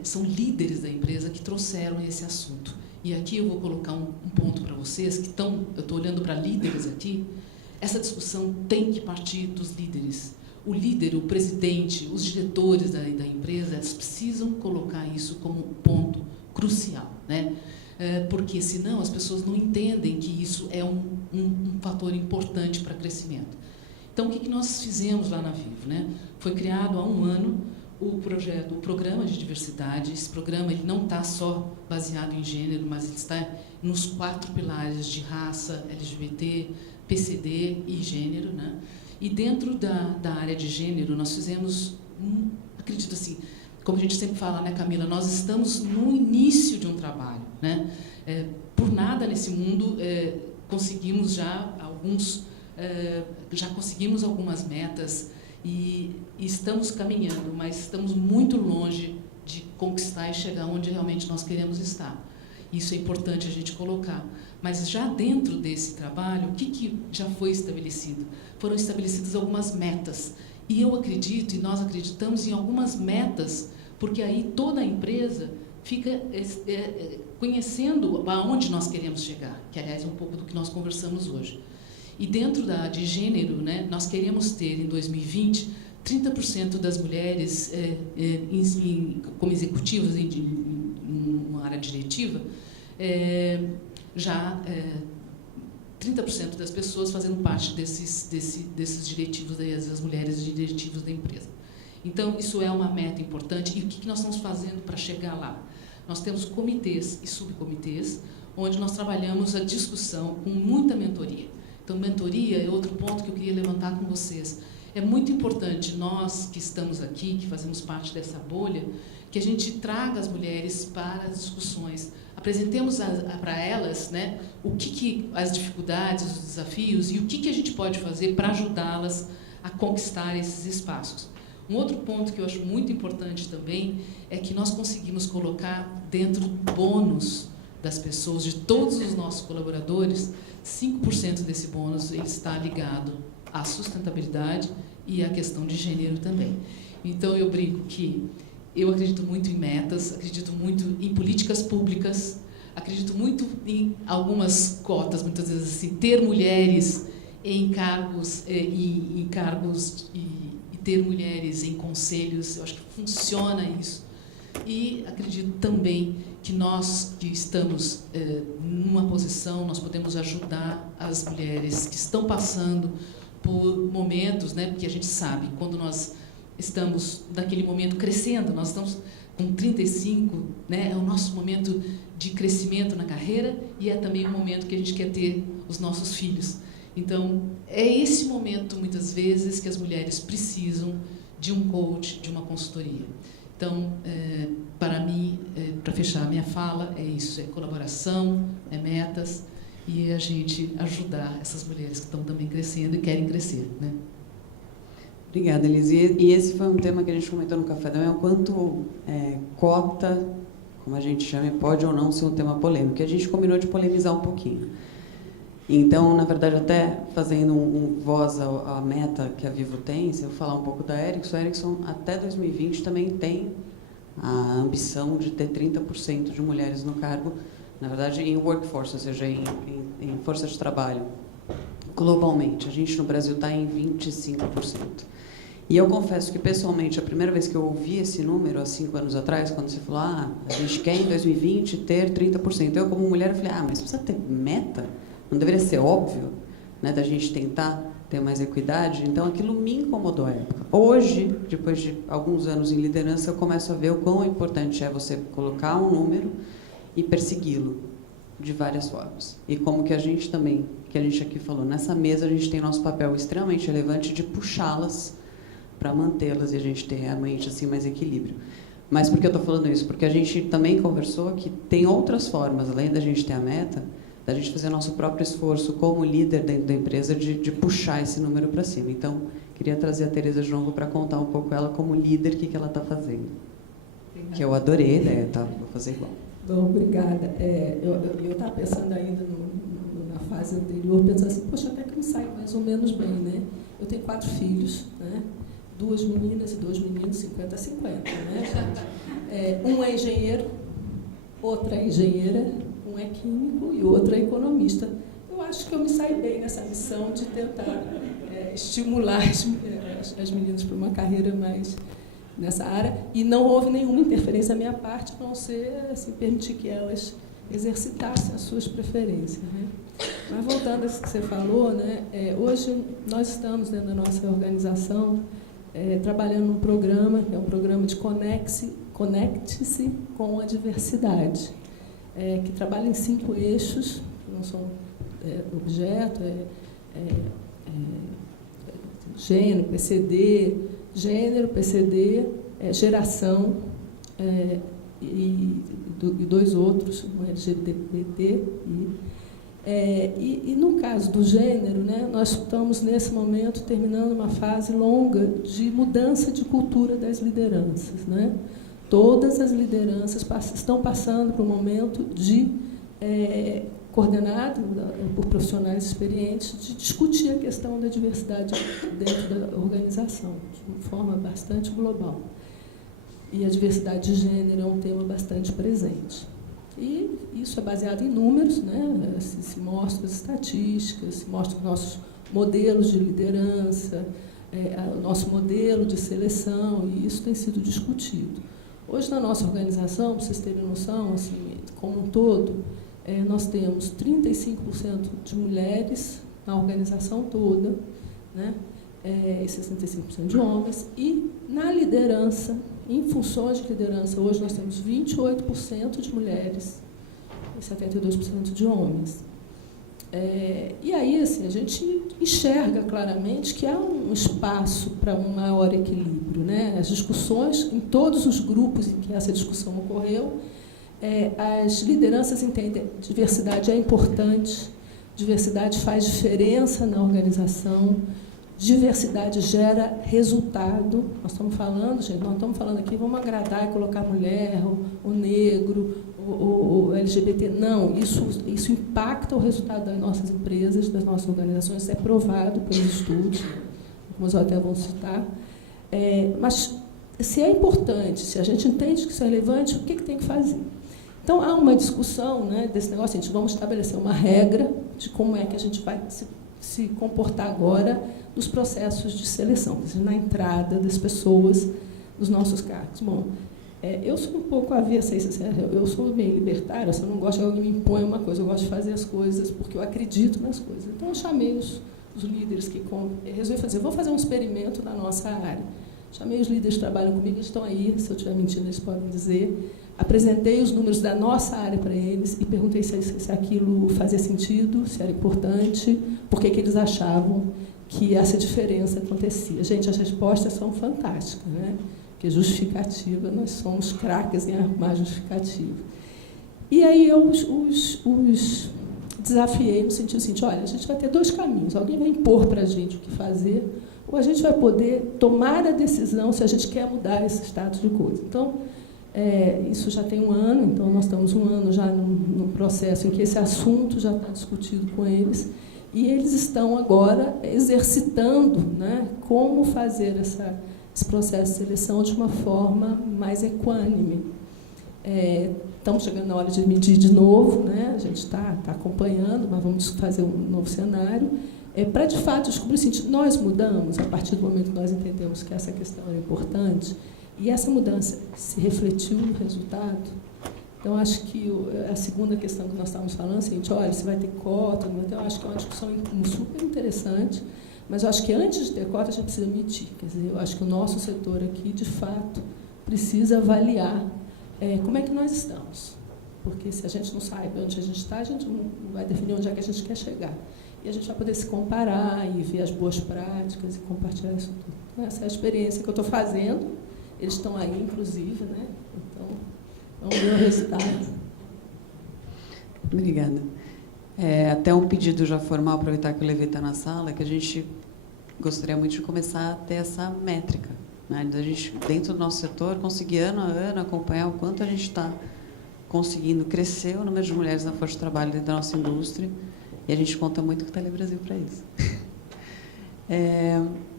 são líderes da empresa que trouxeram esse assunto. E aqui eu vou colocar um ponto para vocês, que eu estou olhando para líderes aqui, essa discussão tem que partir dos líderes. O líder, o presidente, os diretores da empresa, eles precisam colocar isso como um ponto crucial, né? Porque senão as pessoas não entendem que isso é um fator importante para crescimento. Então, o que nós fizemos lá na Vivo, né? Foi criado há um ano o programa de diversidade. Esse programa ele não está só baseado em gênero, mas ele está nos 4 pilares de raça, LGBT, PCD e gênero, né? E dentro da área de gênero, nós fizemos, acredito assim, como a gente sempre fala, né, Camila, nós estamos no início de um trabalho, né? Por nada nesse mundo conseguimos já conseguimos algumas metas e estamos caminhando, mas estamos muito longe de conquistar e chegar onde realmente nós queremos estar. Isso é importante a gente colocar. Mas já dentro desse trabalho, o que já foi estabelecido? Foram estabelecidas algumas metas. E eu acredito, e nós acreditamos em algumas metas, porque aí toda a empresa fica conhecendo aonde nós queremos chegar, que, aliás, é um pouco do que nós conversamos hoje. E dentro de gênero, né, nós queremos ter, em 2020, 30% das mulheres como executivas em uma área diretiva, 30% das pessoas fazendo parte desses diretivos, das mulheres diretivos da empresa. Então, isso é uma meta importante. E o que nós estamos fazendo para chegar lá? Nós temos comitês e subcomitês, onde nós trabalhamos a discussão com muita mentoria. Então, mentoria é outro ponto que eu queria levantar com vocês. É muito importante, nós que estamos aqui, que fazemos parte dessa bolha, que a gente traga as mulheres para as discussões, apresentemos para elas, né, as dificuldades, os desafios e o que a gente pode fazer para ajudá-las a conquistar esses espaços. Um outro ponto que eu acho muito importante também é que nós conseguimos colocar dentro do bônus das pessoas, de todos os nossos colaboradores, 5% desse bônus ele está ligado à sustentabilidade e à questão de gênero também. Então, eu brinco que eu acredito muito em metas, acredito muito em políticas públicas, acredito muito em algumas cotas, muitas vezes assim, ter mulheres em cargos e ter mulheres em conselhos, eu acho que funciona isso. E acredito também que nós que estamos numa posição, nós podemos ajudar as mulheres que estão passando por momentos, né, porque a gente sabe, quando nós estamos naquele momento crescendo, nós estamos com 35, né, é o nosso momento de crescimento na carreira e é também o momento que a gente quer ter os nossos filhos. Então, é esse momento, muitas vezes, que as mulheres precisam de um coach, de uma consultoria. Então, para mim, para fechar a minha fala, é isso, é colaboração, é metas e a gente ajudar essas mulheres que estão também crescendo e querem crescer, né? Obrigada, Elise. E esse foi um tema que a gente comentou no Café da Manhã, o quanto cota, como a gente chama, pode ou não ser um tema polêmico. E a gente combinou de polemizar um pouquinho. Então, na verdade, até fazendo voz à meta que a Vivo tem, se eu falar um pouco da Ericsson, a Ericsson até 2020 também tem a ambição de ter 30% de mulheres no cargo, na verdade, em workforce, ou seja, em força de trabalho, globalmente. A gente no Brasil está em 25%. E eu confesso que, pessoalmente, a primeira vez que eu ouvi esse número, há 5 anos atrás, quando você falou, a gente quer em 2020 ter 30%. Eu, como mulher, eu falei, mas precisa ter meta? Não deveria ser óbvio, né, da gente tentar ter mais equidade? Então, aquilo me incomodou à época. Hoje, depois de alguns anos em liderança, eu começo a ver o quão importante é você colocar um número e persegui-lo de várias formas. E como que a gente também, que a gente aqui falou, nessa mesa a gente tem nosso papel extremamente relevante de puxá-las para mantê-las e a gente ter realmente assim, mais equilíbrio. Mas por que eu estou falando isso? Porque a gente também conversou que tem outras formas, além da gente ter a meta, da gente fazer nosso próprio esforço como líder dentro da empresa de puxar esse número para cima. Então, queria trazer a Tereza de novo para contar um pouco ela como líder, o que ela está fazendo. Obrigada. Que eu adorei, né? Vou fazer igual. Bom, obrigada. Eu estava pensando ainda na fase anterior, pensando assim, poxa, até que me sai mais ou menos bem, né? Eu tenho 4 filhos, né? 2 meninas e 2 meninos, 50-50, né? Um é engenheiro, outra é engenheira, um é químico e outro é economista. Eu acho que eu me saí bem nessa missão de tentar estimular as meninas para uma carreira mais nessa área, e não houve nenhuma interferência da minha parte, a não ser assim, permitir que elas exercitassem as suas preferências, né? Mas voltando a isso que você falou, né, hoje nós estamos dentro da nossa organização trabalhando num programa, que é um programa de Conecte-se com a Diversidade, que trabalha em 5 eixos, que não são objeto, gênero, PCD, geração e 2 outros, um LGBT. E no caso do gênero, né, nós estamos, nesse momento, terminando uma fase longa de mudança de cultura das lideranças, né? Todas as lideranças estão passando por um momento de coordenado por profissionais experientes, de discutir a questão da diversidade dentro da organização, de forma bastante global. E a diversidade de gênero é um tema bastante presente. E isso é baseado em números, né? Se mostra as estatísticas, se mostra os nossos modelos de liderança, o nosso modelo de seleção, e isso tem sido discutido. Hoje, na nossa organização, para vocês terem noção, assim, como um todo, nós temos 35% de mulheres na organização toda, né? E 65% de homens. E na liderança, em funções de liderança, hoje nós temos 28% de mulheres e 72% de homens. E aí, assim, a gente enxerga claramente que há um espaço para um maior equilíbrio, né? As discussões, em todos os grupos em que essa discussão ocorreu, as lideranças entendem que diversidade é importante, diversidade faz diferença na organização, diversidade gera resultado. Nós estamos falando, gente, nós estamos falando aqui, vamos agradar e colocar a mulher, o negro, o LGBT. Não, isso impacta o resultado das nossas empresas, das nossas organizações, isso é provado pelos estudos, como eu até vou citar. Mas, se é importante, se a gente entende que isso é relevante, o que tem que fazer? Então, há uma discussão, né, desse negócio, a gente vamos estabelecer uma regra de como é que a gente vai se comportar agora nos processos de seleção, quer dizer, na entrada das pessoas nos nossos cargos. Bom, eu sou um pouco avessa a isso, eu sou meio libertária, eu não gosto que alguém me imponha uma coisa, eu gosto de fazer as coisas porque eu acredito nas coisas. Então, eu chamei os líderes que resolvi fazer, vou fazer um experimento na nossa área. Chamei os líderes que trabalham comigo, eles estão aí, se eu estiver mentindo, eles podem dizer. Apresentei os números da nossa área para eles e perguntei se aquilo fazia sentido, se era importante, por que eles achavam que essa diferença acontecia. Gente, as respostas são fantásticas, né? Porque justificativa, nós somos craques em arrumar justificativa. E aí eu os desafiei no sentido seguinte, olha, a gente vai ter 2 caminhos, alguém vai impor para a gente o que fazer, ou a gente vai poder tomar a decisão se a gente quer mudar esse status de coisa. Então, isso já tem 1 ano, então nós estamos 1 ano já num processo em que esse assunto já está discutido com eles, e eles estão agora exercitando, né, como fazer esse processo de seleção de uma forma mais equânime. Estamos chegando na hora de medir de novo, né, a gente está acompanhando, mas vamos fazer um novo cenário, para, de fato, descobrir o seguinte, nós mudamos a partir do momento que nós entendemos que essa questão é importante, e essa mudança se refletiu no resultado. Então, acho que a segunda questão que nós estávamos falando é a seguinte, olha, se vai ter cota, não vai ter, eu acho que é uma discussão super interessante, mas eu acho que antes de ter cota, a gente precisa medir. Quer dizer, eu acho que o nosso setor aqui, de fato, precisa avaliar como é que nós estamos. Porque se a gente não sabe onde a gente está, a gente não vai definir onde é que a gente quer chegar. E a gente vai poder se comparar e ver as boas práticas e compartilhar isso tudo. Então, essa é a experiência que eu estou fazendo. Eles estão aí, inclusive, né? Então, vamos ver o resultado. Obrigada. Até um pedido já formal, aproveitar que o Levi está na sala, que a gente gostaria muito de começar a ter essa métrica, né? Da gente, dentro do nosso setor, conseguir ano a ano acompanhar o quanto a gente está conseguindo crescer o número de mulheres na força de trabalho dentro da nossa indústria, e a gente conta muito com o Telebrasil para isso.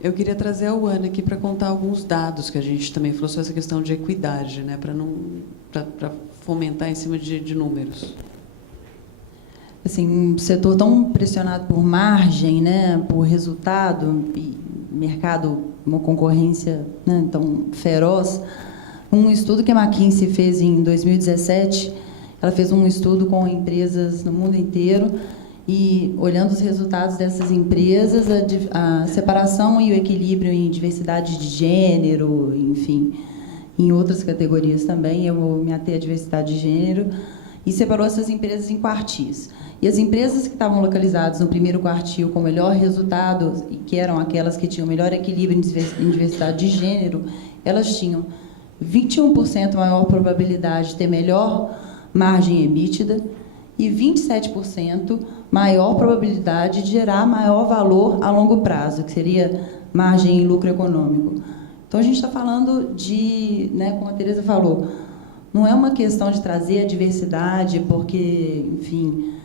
Eu queria trazer a Uana aqui para contar alguns dados que a gente também falou sobre essa questão de equidade, né, para fomentar em cima de números. Assim, um setor tão pressionado por margem, né, por resultado, e mercado, uma concorrência, né, tão feroz. Um estudo que a McKinsey fez em 2017, ela fez um estudo com empresas no mundo inteiro, e, olhando os resultados dessas empresas, a separação e o equilíbrio em diversidade de gênero, enfim, em outras categorias também, eu vou me ater à diversidade de gênero, e separou essas empresas em quartis. E as empresas que estavam localizadas no primeiro quartil com melhor resultado, que eram aquelas que tinham melhor equilíbrio em diversidade de gênero, elas tinham 21% maior probabilidade de ter melhor margem EBITDA, e 27% maior probabilidade de gerar maior valor a longo prazo, que seria margem e lucro econômico. Então, a gente está falando de, né, como a Tereza falou, não é uma questão de trazer a diversidade porque, enfim,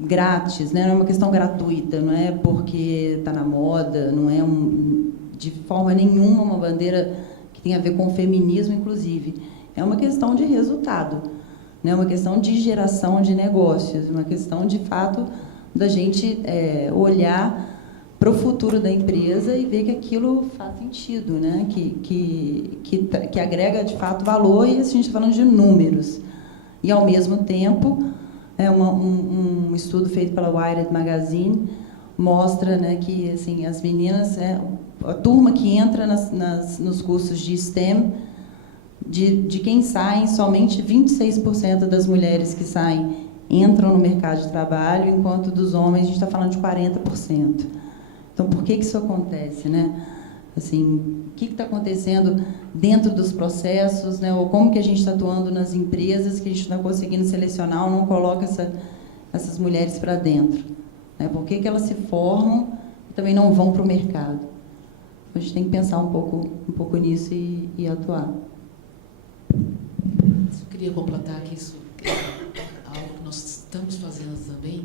grátis, né? Não é uma questão gratuita, não é porque está na moda, não é de forma nenhuma uma bandeira que tem a ver com o feminismo, inclusive. É uma questão de resultado. É uma questão de geração de negócios, uma questão, de fato, da gente olhar para o futuro da empresa e ver que aquilo faz sentido, né? que agrega, de fato, valor, e a gente está falando de números. E, ao mesmo tempo, um estudo feito pela Wired Magazine mostra, né, que assim, as meninas, a turma que entra nos cursos de STEM, de quem saem, somente 26% das mulheres que saem entram no mercado de trabalho, enquanto dos homens a gente está falando de 40%. Então, por que isso acontece, né? Assim, o que está acontecendo dentro dos processos, né? Ou como que a gente está atuando nas empresas que a gente não está conseguindo selecionar ou não coloca essas mulheres para dentro, né? Por que elas se formam e também não vão para o mercado? A gente tem que pensar um pouco nisso e atuar. Eu queria completar que isso é algo que nós estamos fazendo também,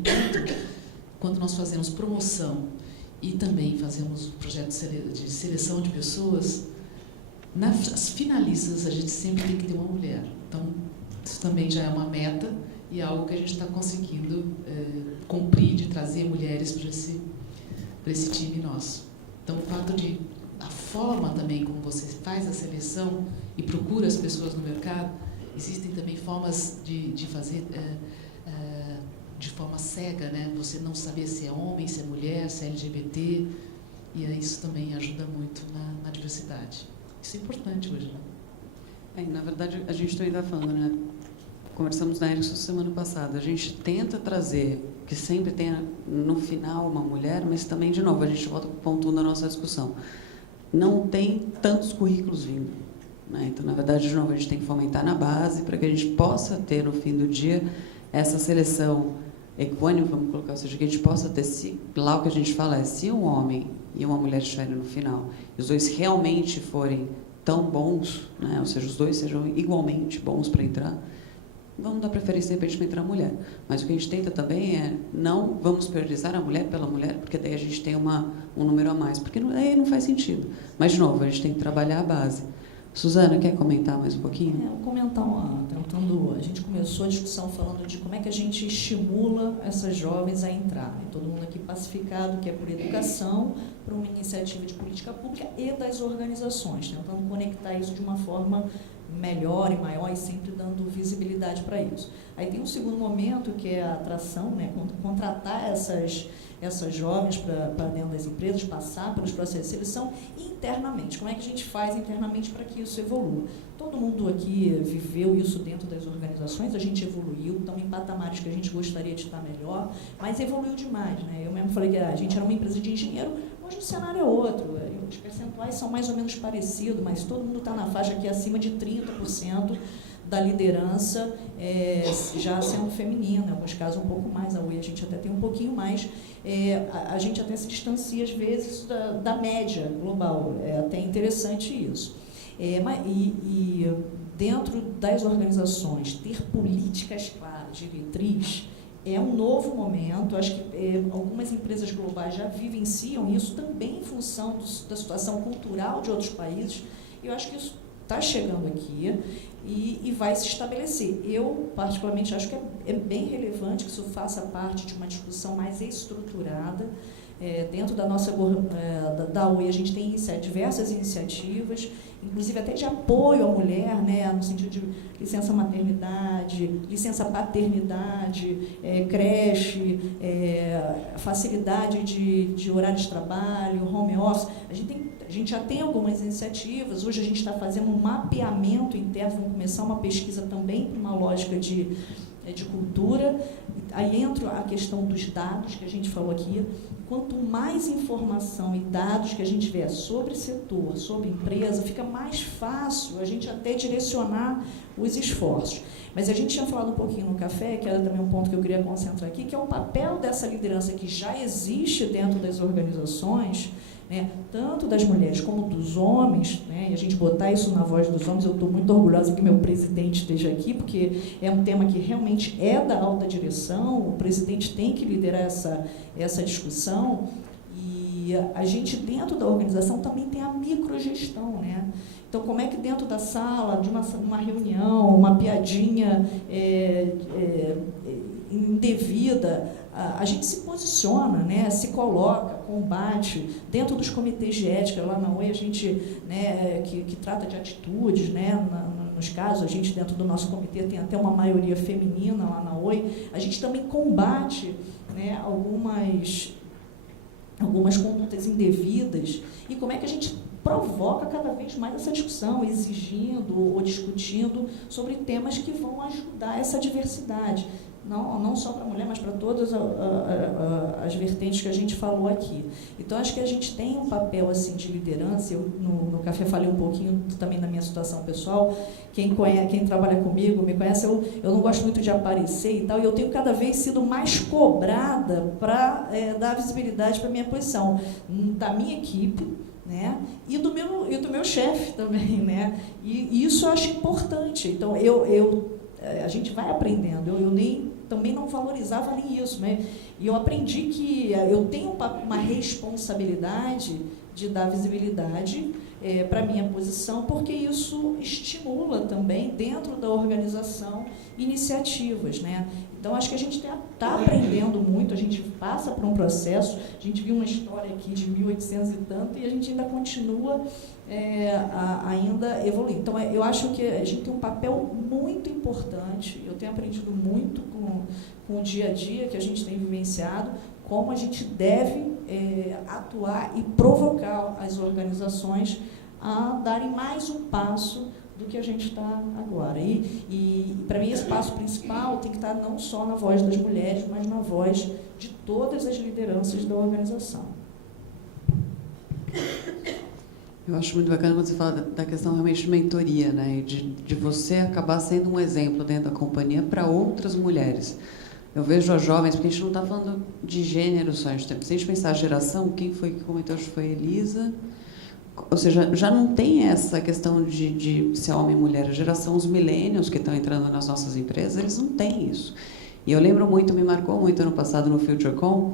quando nós fazemos promoção e também fazemos o projeto de seleção de pessoas, nas finalistas a gente sempre tem que ter uma mulher. Então, Isso também já é uma meta e é algo que a gente está conseguindo cumprir, de trazer mulheres para esse time nosso. Então, o fato de a forma também como você faz a seleção e procura as pessoas no mercado, existem também formas de fazer de forma cega, né? Você não saber se é homem, se é mulher, se é LGBT, e isso também ajuda muito na diversidade. Isso é importante hoje, né? Na verdade, a gente ainda falando, né? Conversamos na Erickson semana passada. A gente tenta trazer que sempre tenha no final uma mulher, mas também, de novo, a gente volta para o ponto 1 da nossa discussão. Não tem tantos currículos vindo, né? Então, na verdade, de novo, a gente tem que fomentar na base para que a gente possa ter, no fim do dia, essa seleção equânime, vamos colocar, ou seja, que a gente possa ter, lá o que a gente fala é, se um homem e uma mulher estiverem no final, e os dois realmente forem tão bons, né? Ou seja, os dois sejam igualmente bons para entrar, vamos dar preferência, de repente, para entrar a mulher. Mas o que a gente tenta também é, não vamos priorizar a mulher pela mulher, porque daí a gente tem um número a mais, porque daí não faz sentido. Mas, de novo, a gente tem que trabalhar a base. Suzana, quer comentar mais um pouquinho? Vou comentar, tentando, a gente começou a discussão falando de como é que a gente estimula essas jovens a entrar. E todo mundo aqui pacificado, que é por educação, por uma iniciativa de política pública e das organizações, tentando conectar isso de uma forma melhor e maior e sempre dando visibilidade para isso. Aí tem um segundo momento, que é a atração, né? Contratar essas jovens para dentro das empresas, passar pelos processos de seleção internamente. Como é que a gente faz internamente para que isso evolua? Todo mundo aqui viveu isso dentro das organizações, a gente evoluiu, estamos em patamares que a gente gostaria de estar melhor, mas evoluiu demais, né? Eu mesmo falei que a gente era uma empresa de engenheiro, hoje o cenário é outro, os percentuais são mais ou menos parecidos, mas todo mundo está na faixa aqui acima de 30% da liderança já sendo feminina, em alguns casos um pouco mais, a UI a gente até tem um pouquinho mais, a gente até se distancia às vezes da média global, é até interessante isso. E dentro das organizações, ter políticas claras, diretriz, é um novo momento. Acho que algumas empresas globais já vivenciam isso também em função da situação cultural de outros países. Eu acho que isso está chegando aqui e vai se estabelecer. Eu, particularmente, acho que é bem relevante que isso faça parte de uma discussão mais estruturada. Dentro da nossa da UE, a gente tem diversas iniciativas, inclusive até de apoio à mulher, né, no sentido de licença maternidade, licença paternidade, creche, facilidade de horário de trabalho, home office. A gente já tem algumas iniciativas. Hoje a gente está fazendo um mapeamento interno, vamos começar uma pesquisa também para uma lógica de cultura. Aí entra a questão dos dados que a gente falou aqui. Quanto mais informação e dados que a gente tiver sobre setor, sobre empresa, fica mais fácil a gente até direcionar os esforços. Mas a gente tinha falado um pouquinho no café, que era também um ponto que eu queria concentrar aqui, que é o papel dessa liderança que já existe dentro das organizações, né, tanto das mulheres como dos homens, né, e a gente botar isso na voz dos homens. Eu estou muito orgulhosa que meu presidente esteja aqui, porque é um tema que realmente é da alta direção, o presidente tem que liderar essa discussão, e a gente dentro da organização também tem a microgestão, né? Então, como é que dentro da sala, de uma reunião, uma piadinha indevida, a gente se posiciona, né, se coloca, combate, dentro dos comitês de ética, lá na OE, a gente, né, que trata de atitudes, né, nos casos, a gente dentro do nosso comitê tem até uma maioria feminina lá na OE, a gente também combate, né, algumas condutas indevidas, e como é que a gente provoca cada vez mais essa discussão, exigindo ou discutindo sobre temas que vão ajudar essa diversidade. Não só para a mulher, mas para todas as vertentes que a gente falou aqui. Então, acho que a gente tem um papel assim, de liderança. Eu, no café, falei um pouquinho também da minha situação pessoal. Quem trabalha comigo, me conhece, eu não gosto muito de aparecer e tal, e eu tenho cada vez sido mais cobrada para dar visibilidade para a minha posição, da minha equipe, né, e do meu chefe também, né, e isso eu acho importante. Então, a gente vai aprendendo. Eu também não valorizava nem isso, né? E eu aprendi que eu tenho uma responsabilidade de dar visibilidade para a minha posição, porque isso estimula estimula também, dentro da organização, iniciativas, né? Então, acho que a gente está aprendendo muito, a gente passa por um processo, a gente viu uma história aqui de 1800 e tanto, e a gente ainda continua ainda evoluindo. Então, eu acho que a gente tem um papel muito importante, eu tenho aprendido muito com o dia a dia que a gente tem vivenciado, como a gente deve atuar e provocar as organizações a darem mais um passo do que a gente está agora. E para mim, esse passo principal tem que estar não só na voz das mulheres, mas na voz de todas as lideranças da organização. Eu acho muito bacana quando você fala da questão realmente de mentoria, né? E de você acabar sendo um exemplo dentro da companhia para outras mulheres. Eu vejo as jovens, porque a gente não está falando de gênero só, se a gente pensar a geração, quem foi que comentou, acho que foi a Elisa. Ou seja, já não tem essa questão de ser homem e mulher. A geração, os millennials que estão entrando nas nossas empresas, eles não têm isso. E eu lembro muito, me marcou muito ano passado no FutureCon,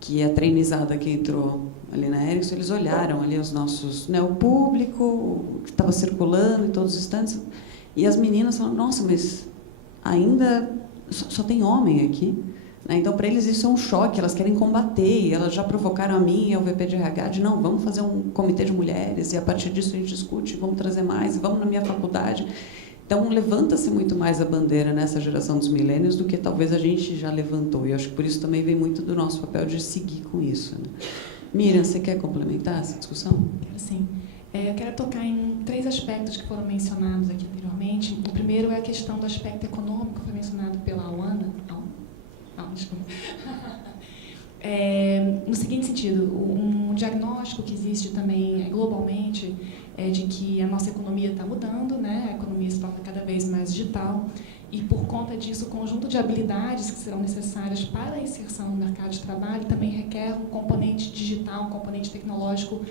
que a treinizada que entrou ali na Ericsson, eles olharam ali os nossos, né, o público que estava circulando em todos os stands, e as meninas falaram, nossa, mas ainda só tem homem aqui. Então, para eles, isso é um choque, elas querem combater, e elas já provocaram a mim e ao VP de RH de, não, vamos fazer um comitê de mulheres, e a partir disso a gente discute, vamos trazer mais, e vamos na minha faculdade. Então, levanta-se muito mais a bandeira nessa geração dos milênios do que talvez a gente já levantou, e eu acho que por isso também vem muito do nosso papel de seguir com isso, né? Miriam, você quer complementar essa discussão? Quero sim. Eu quero tocar em 3 aspectos que foram mencionados aqui anteriormente. O primeiro é a questão do aspecto econômico, que foi mencionado pela Alana. Desculpa. No seguinte sentido, um diagnóstico que existe também globalmente é de que a nossa economia está mudando, né? A economia se torna cada vez mais digital e, por conta disso, o conjunto de habilidades que serão necessárias para a inserção no mercado de trabalho também requer um componente digital, um componente tecnológico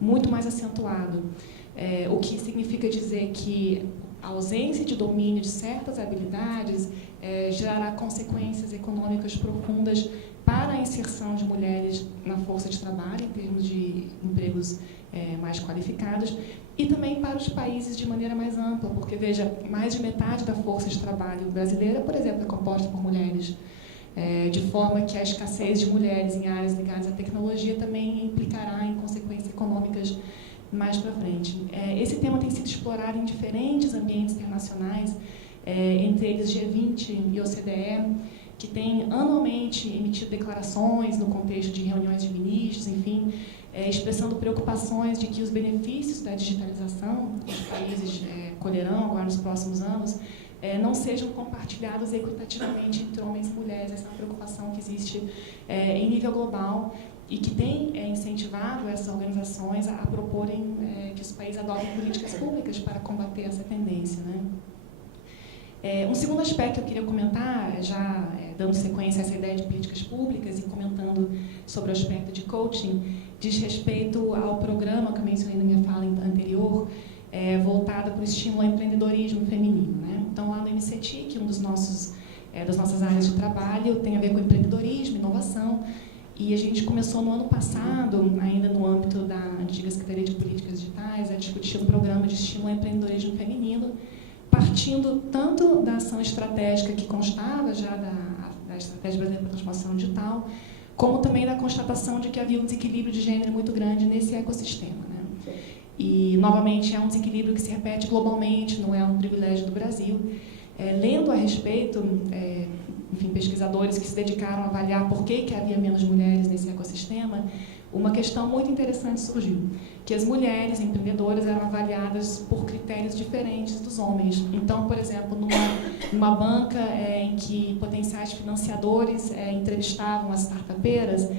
muito mais acentuado. O que significa dizer que a ausência de domínio de certas habilidades gerará consequências econômicas profundas para a inserção de mulheres na força de trabalho, em termos de empregos mais qualificados, e também para os países de maneira mais ampla, porque, veja, mais de metade da força de trabalho brasileira, por exemplo, é composta por mulheres, de forma que a escassez de mulheres em áreas ligadas à tecnologia também implicará em consequências econômicas mais para frente. Esse tema tem sido explorado em diferentes ambientes internacionais, entre eles G20 e OCDE, que tem anualmente emitido declarações no contexto de reuniões de ministros, enfim, expressando preocupações de que os benefícios da digitalização que os países colherão agora nos próximos anos não sejam compartilhados equitativamente entre homens e mulheres. Essa é uma preocupação que existe em nível global e que tem incentivado essas organizações a proporem que os países adotem políticas públicas para combater essa tendência, né? Um segundo aspecto que eu queria comentar, já dando sequência a essa ideia de políticas públicas e comentando sobre o aspecto de coaching, diz respeito ao programa que eu mencionei na minha fala anterior, voltado para o estímulo ao empreendedorismo feminino, né? Então, lá no MCTIC, das nossas áreas de trabalho tem a ver com empreendedorismo, inovação, e a gente começou no ano passado, ainda no âmbito da antiga Secretaria de Políticas Digitais, a discutir um programa de estímulo ao empreendedorismo feminino, partindo tanto da ação estratégica que constava já da Estratégia Brasileira para a Transformação Digital, como também da constatação de que havia um desequilíbrio de gênero muito grande nesse ecossistema, né? E, novamente, é um desequilíbrio que se repete globalmente, não é um privilégio do Brasil. Lendo a respeito, enfim, pesquisadores que se dedicaram a avaliar por que havia menos mulheres nesse ecossistema, uma questão muito interessante surgiu, que as mulheres empreendedoras eram avaliadas por critérios diferentes dos homens. Então, por exemplo, numa banca em que potenciais financiadores entrevistavam as startupeiras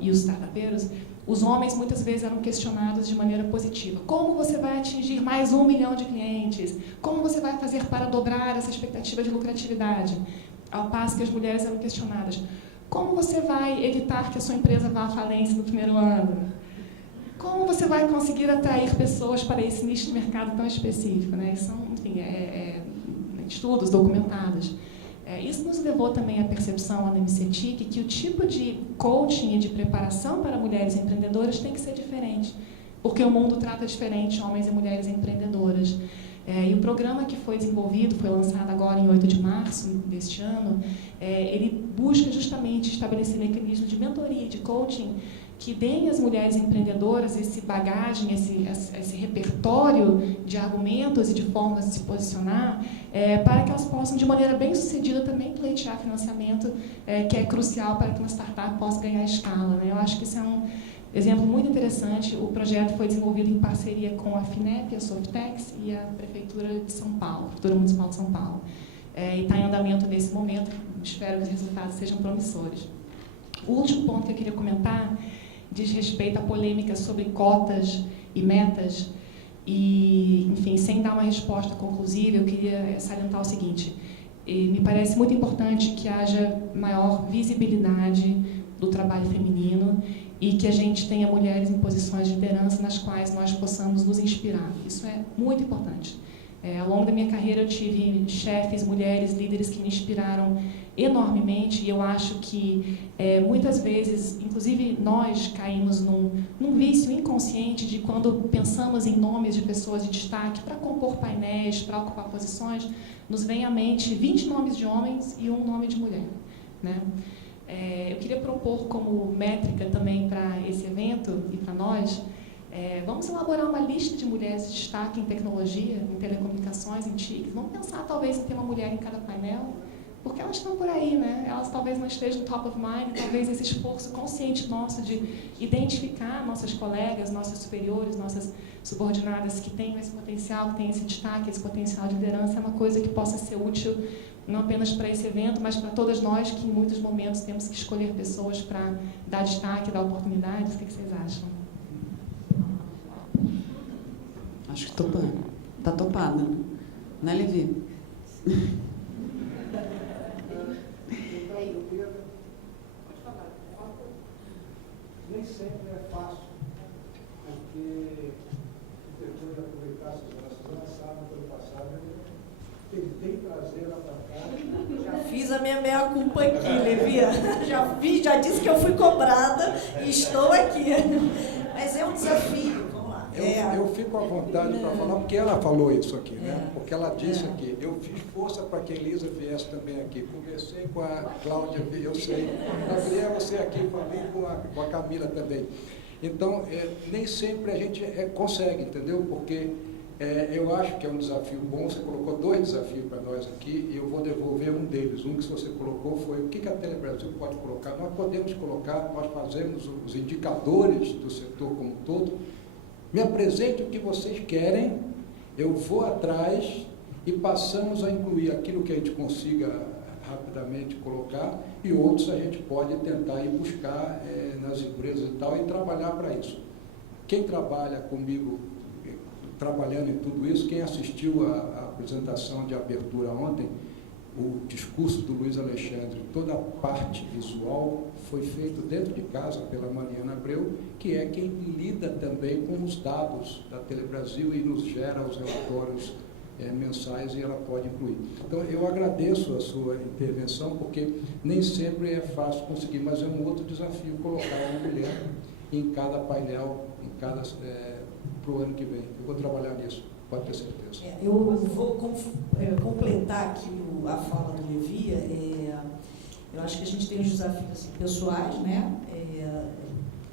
e os startupeiros, os homens muitas vezes eram questionados de maneira positiva. Como você vai atingir mais 1 milhão de clientes? Como você vai fazer para dobrar essa expectativa de lucratividade? Ao passo que as mulheres eram questionadas. Como você vai evitar que a sua empresa vá à falência no primeiro ano? Como você vai conseguir atrair pessoas para esse nicho de mercado tão específico, né? São, enfim, estudos documentados. Isso nos levou também à percepção, lá no MCTIC, que o tipo de coaching e de preparação para mulheres empreendedoras tem que ser diferente, porque o mundo trata diferente homens e mulheres empreendedoras. E o programa que foi desenvolvido, foi lançado agora em 8 de março deste ano, ele busca justamente estabelecer mecanismos de mentoria e de coaching que deem às mulheres empreendedoras esse bagagem, esse repertório de argumentos e de formas de se posicionar, para que elas possam, de maneira bem sucedida, também pleitear financiamento, que é crucial para que uma startup possa ganhar escala, né? Eu acho que isso é um exemplo muito interessante. O projeto foi desenvolvido em parceria com a FINEP, a Softex e a Prefeitura de São Paulo, Prefeitura Municipal de São Paulo. E está em andamento nesse momento, espero que os resultados sejam promissores. O último ponto que eu queria comentar diz respeito à polêmica sobre cotas e metas. E, enfim, sem dar uma resposta conclusiva, eu queria salientar o seguinte: me parece muito importante que haja maior visibilidade do trabalho feminino e que a gente tenha mulheres em posições de liderança nas quais nós possamos nos inspirar. Isso é muito importante. Ao longo da minha carreira eu tive chefes, mulheres, líderes que me inspiraram enormemente, e eu acho que muitas vezes, inclusive nós caímos num vício inconsciente de quando pensamos em nomes de pessoas de destaque para compor painéis, para ocupar posições, nos vem à mente 20 nomes de homens e um nome de mulher, né? Eu queria propor como métrica também para esse evento e para nós, vamos elaborar uma lista de mulheres de destaque em tecnologia, em telecomunicações, em TIC. Vamos pensar talvez em ter uma mulher em cada painel, porque elas estão por aí, né? Elas talvez não estejam top of mind, talvez esse esforço consciente nosso de identificar nossas colegas, nossas superiores, nossas subordinadas que têm esse potencial, que têm esse destaque, esse potencial de liderança, é uma coisa que possa ser útil não apenas para esse evento, mas para todas nós que em muitos momentos temos que escolher pessoas para dar destaque, dar oportunidades. O que vocês acham? Acho que topando. Está topado. Né, Levi? Nem sempre é fácil, porque depois de aproveitar essas relações lançadas pelo passado, eu tentei trazer ela para cá. Já fiz a minha meia-culpa aqui, Levia. Já disse que eu fui cobrada e estou aqui. Mas é um desafio, vamos lá. Eu fico à vontade para falar, porque ela falou isso aqui, né? Porque ela disse aqui, eu fiz força para que a Elisa viesse também aqui. Conversei com a Cláudia, eu sei. Gabriel, você aqui, falei com a Camila também. Então, nem sempre a gente consegue, entendeu? Porque eu acho que é um desafio bom. Você colocou 2 desafios para nós aqui e eu vou devolver um deles. Um que você colocou foi o que a Telebrasil pode colocar. Nós podemos colocar, nós fazemos os indicadores do setor como um todo. Me apresente o que vocês querem, eu vou atrás e passamos a incluir aquilo que a gente consiga rapidamente colocar e outros a gente pode tentar ir buscar nas empresas e tal e trabalhar para isso. Quem trabalha comigo, trabalhando em tudo isso, quem assistiu a apresentação de abertura ontem, o discurso do Luiz Alexandre, toda a parte visual foi feito dentro de casa pela Mariana Abreu, que é quem lida também com os dados da Telebrasil e nos gera os relatórios mensais e ela pode incluir. Então, eu agradeço a sua intervenção, porque nem sempre é fácil conseguir, mas é um outro desafio colocar uma mulher em cada painel, para o ano que vem. Eu vou trabalhar nisso. Pode ter certeza. Eu vou completar aqui a fala do Levi. Eu acho que a gente tem os desafios assim, pessoais, né?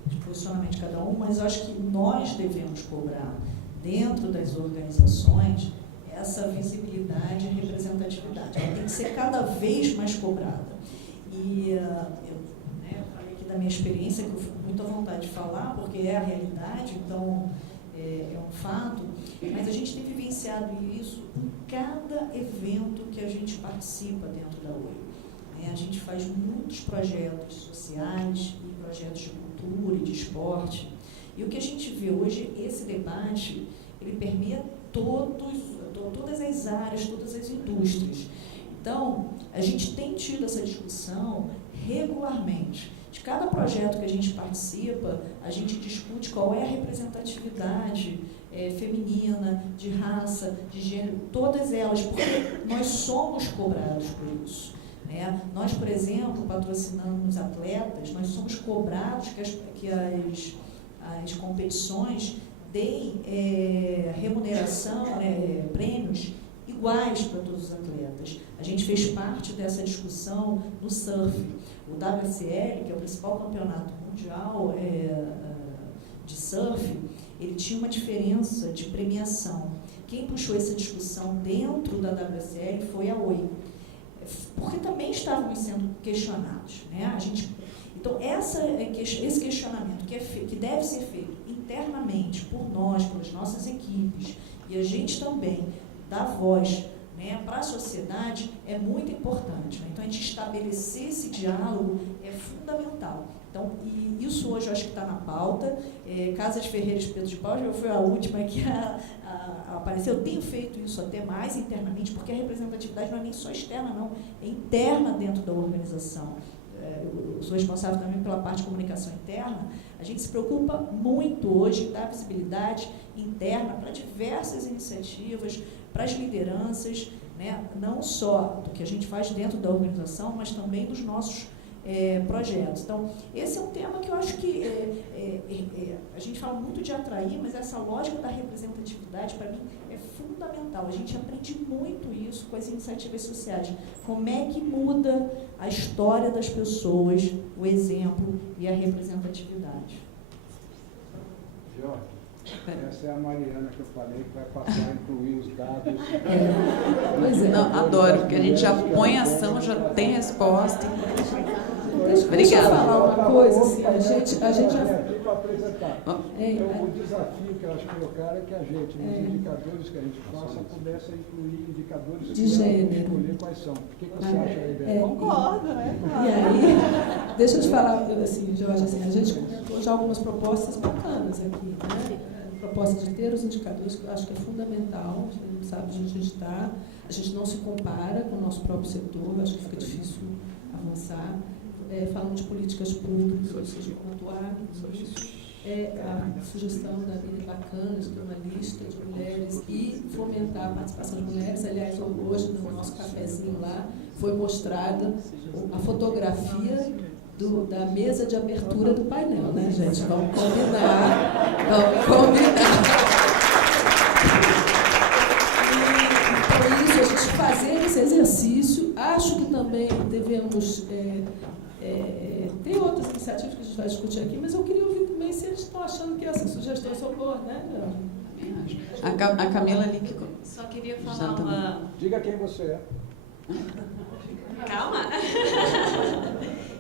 De posicionamento de cada um, mas eu acho que nós devemos cobrar, dentro das organizações, essa visibilidade e representatividade. Ela tem que ser cada vez mais cobrada. E eu falei aqui da minha experiência, que eu fico muito à vontade de falar, porque é a realidade, então é um fato, mas a gente tem vivenciado isso em cada evento que a gente participa dentro da Oi. A gente faz muitos projetos sociais e projetos de cultura e de esporte, e o que a gente vê hoje, esse debate, ele permeia todas as áreas, todas as indústrias. Então, a gente tem tido essa discussão regularmente. De cada projeto que a gente participa, a gente discute qual é a representatividade feminina, de raça, de gênero, todas elas, porque nós somos cobrados por isso. Né? Nós, por exemplo, patrocinando os atletas, nós somos cobrados que as competições deem remuneração, prêmios iguais para todos os atletas. A gente fez parte dessa discussão no surf. O WSL, que é o principal campeonato mundial de surf, ele tinha uma diferença de premiação. Quem puxou essa discussão dentro da WSL foi a OI, porque também estávamos sendo questionados, né? Então, esse questionamento que deve ser feito internamente por nós, pelas nossas equipes, e a gente também dá voz, né, para a sociedade, é muito importante, né? Então, a gente estabelecer esse diálogo é fundamental. Então, e isso hoje eu acho que está na pauta. Casa de Ferreira e Pedro de Pau já foi a última que apareceu. Eu tenho feito isso até mais internamente, porque a representatividade não é nem só externa, não, é interna dentro da organização. Eu sou responsável também pela parte de comunicação interna. A gente se preocupa muito hoje em dar visibilidade interna para diversas iniciativas, para as lideranças, né, não só do que a gente faz dentro da organização, mas também dos nossos projetos. Então, esse é um tema que eu acho que a gente fala muito de atrair, mas essa lógica da representatividade, para mim, é fundamental. A gente aprende muito isso com as iniciativas sociais. Como é que muda a história das pessoas, o exemplo e a representatividade. Jorge, essa é a Mariana que eu falei, que vai passar a incluir os dados. Pois é. Não, adoro, porque a gente já põe ação, já tem resposta. Deixa eu falar uma coisa, assim, a gente já... aqui para apresentar. Então, o desafio que elas colocaram é que a gente, nos indicadores que a gente faça, pudesse incluir indicadores de gênero. Escolher quais são. O que você acha aí, Bela? Concordo, né? E aí, deixa eu te falar, assim, Jorge, assim, a gente comentou já algumas propostas bacanas aqui, né? A proposta de ter os indicadores, que eu acho que é fundamental, a gente sabe onde a gente está, a gente não se compara com o nosso próprio setor, eu acho que fica difícil avançar. Falando de políticas públicas, ou seja, pontuar a sugestão da Miriam bacana de ter uma lista de mulheres e fomentar a participação de mulheres. Aliás, hoje no nosso cafezinho lá foi mostrada a fotografia da mesa de abertura do painel, né, gente? Vamos combinar. E por isso, a gente fazer esse exercício, acho que também devemos... tem outras iniciativas que a gente vai discutir aqui, mas eu queria ouvir também se eles estão achando que essas sugestões são boas, né, A Camila ali que... Só queria falar uma... Diga quem você é. Calma!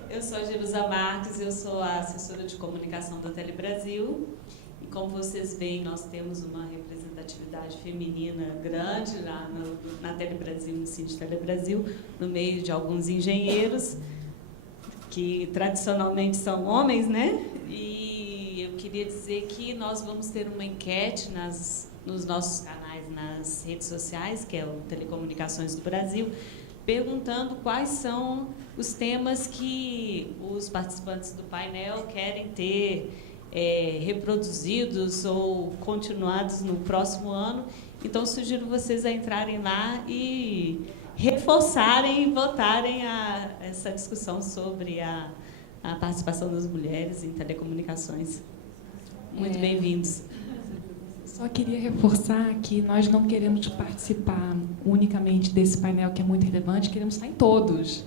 Eu sou a Jerusa Marques, eu sou a assessora de comunicação da Telebrasil. E como vocês veem, nós temos uma representatividade feminina grande lá na Telebrasil, no Cine Telebrasil, no meio de alguns engenheiros, que tradicionalmente são homens, né? E eu queria dizer que nós vamos ter uma enquete nos nossos canais, nas redes sociais, que é o Telecomunicações do Brasil, perguntando quais são os temas que os participantes do painel querem ter reproduzidos ou continuados no próximo ano. Então, sugiro vocês a entrarem lá e reforçarem e votarem essa discussão sobre a participação das mulheres em telecomunicações. Muito bem-vindos. Só queria reforçar que nós não queremos participar unicamente desse painel, que é muito relevante, queremos estar em todos.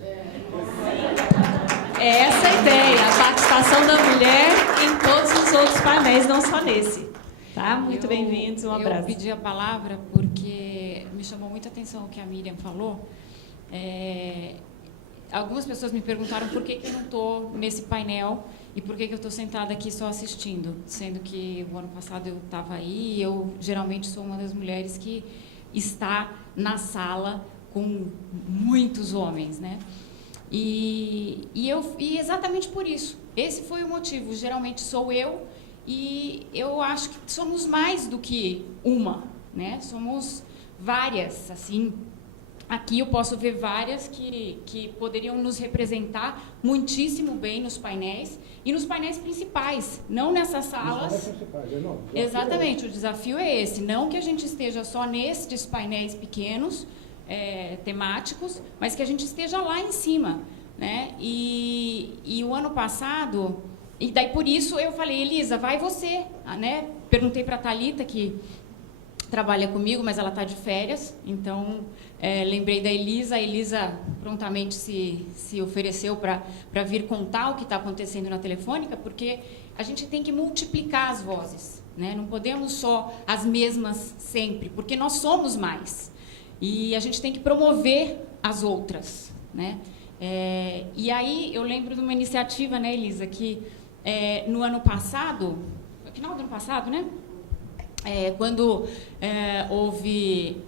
É essa a ideia, a participação da mulher em todos os outros painéis, não só nesse. Tá? Muito bem-vindos, um abraço. Eu pedi a palavra porque me chamou muita atenção o que a Miriam falou. Algumas pessoas me perguntaram por que eu não estou nesse painel e por que eu estou sentada aqui só assistindo, sendo que o ano passado eu estava aí e eu geralmente sou uma das mulheres que está na sala com muitos homens, né? E exatamente por isso. Esse foi o motivo. Geralmente sou eu e eu acho que somos mais do que uma, né? Somos várias, assim. Aqui eu posso ver várias que poderiam nos representar muitíssimo bem nos painéis e nos painéis principais, não nessas salas. Exatamente, o desafio é esse. Não que a gente esteja só nesses painéis pequenos, temáticos, mas que a gente esteja lá em cima, né? E o ano passado, e daí por isso eu falei, Elisa, vai você, né? perguntei para a Thalita, que trabalha comigo, mas ela está de férias, então lembrei da Elisa. A Elisa prontamente se ofereceu para vir contar o que está acontecendo na Telefônica, porque a gente tem que multiplicar as vozes, né? Não podemos só as mesmas sempre, porque nós somos mais. E a gente tem que promover as outras, né? E aí eu lembro de uma iniciativa, né, Elisa, que no ano passado, final do ano passado, né? Quando houve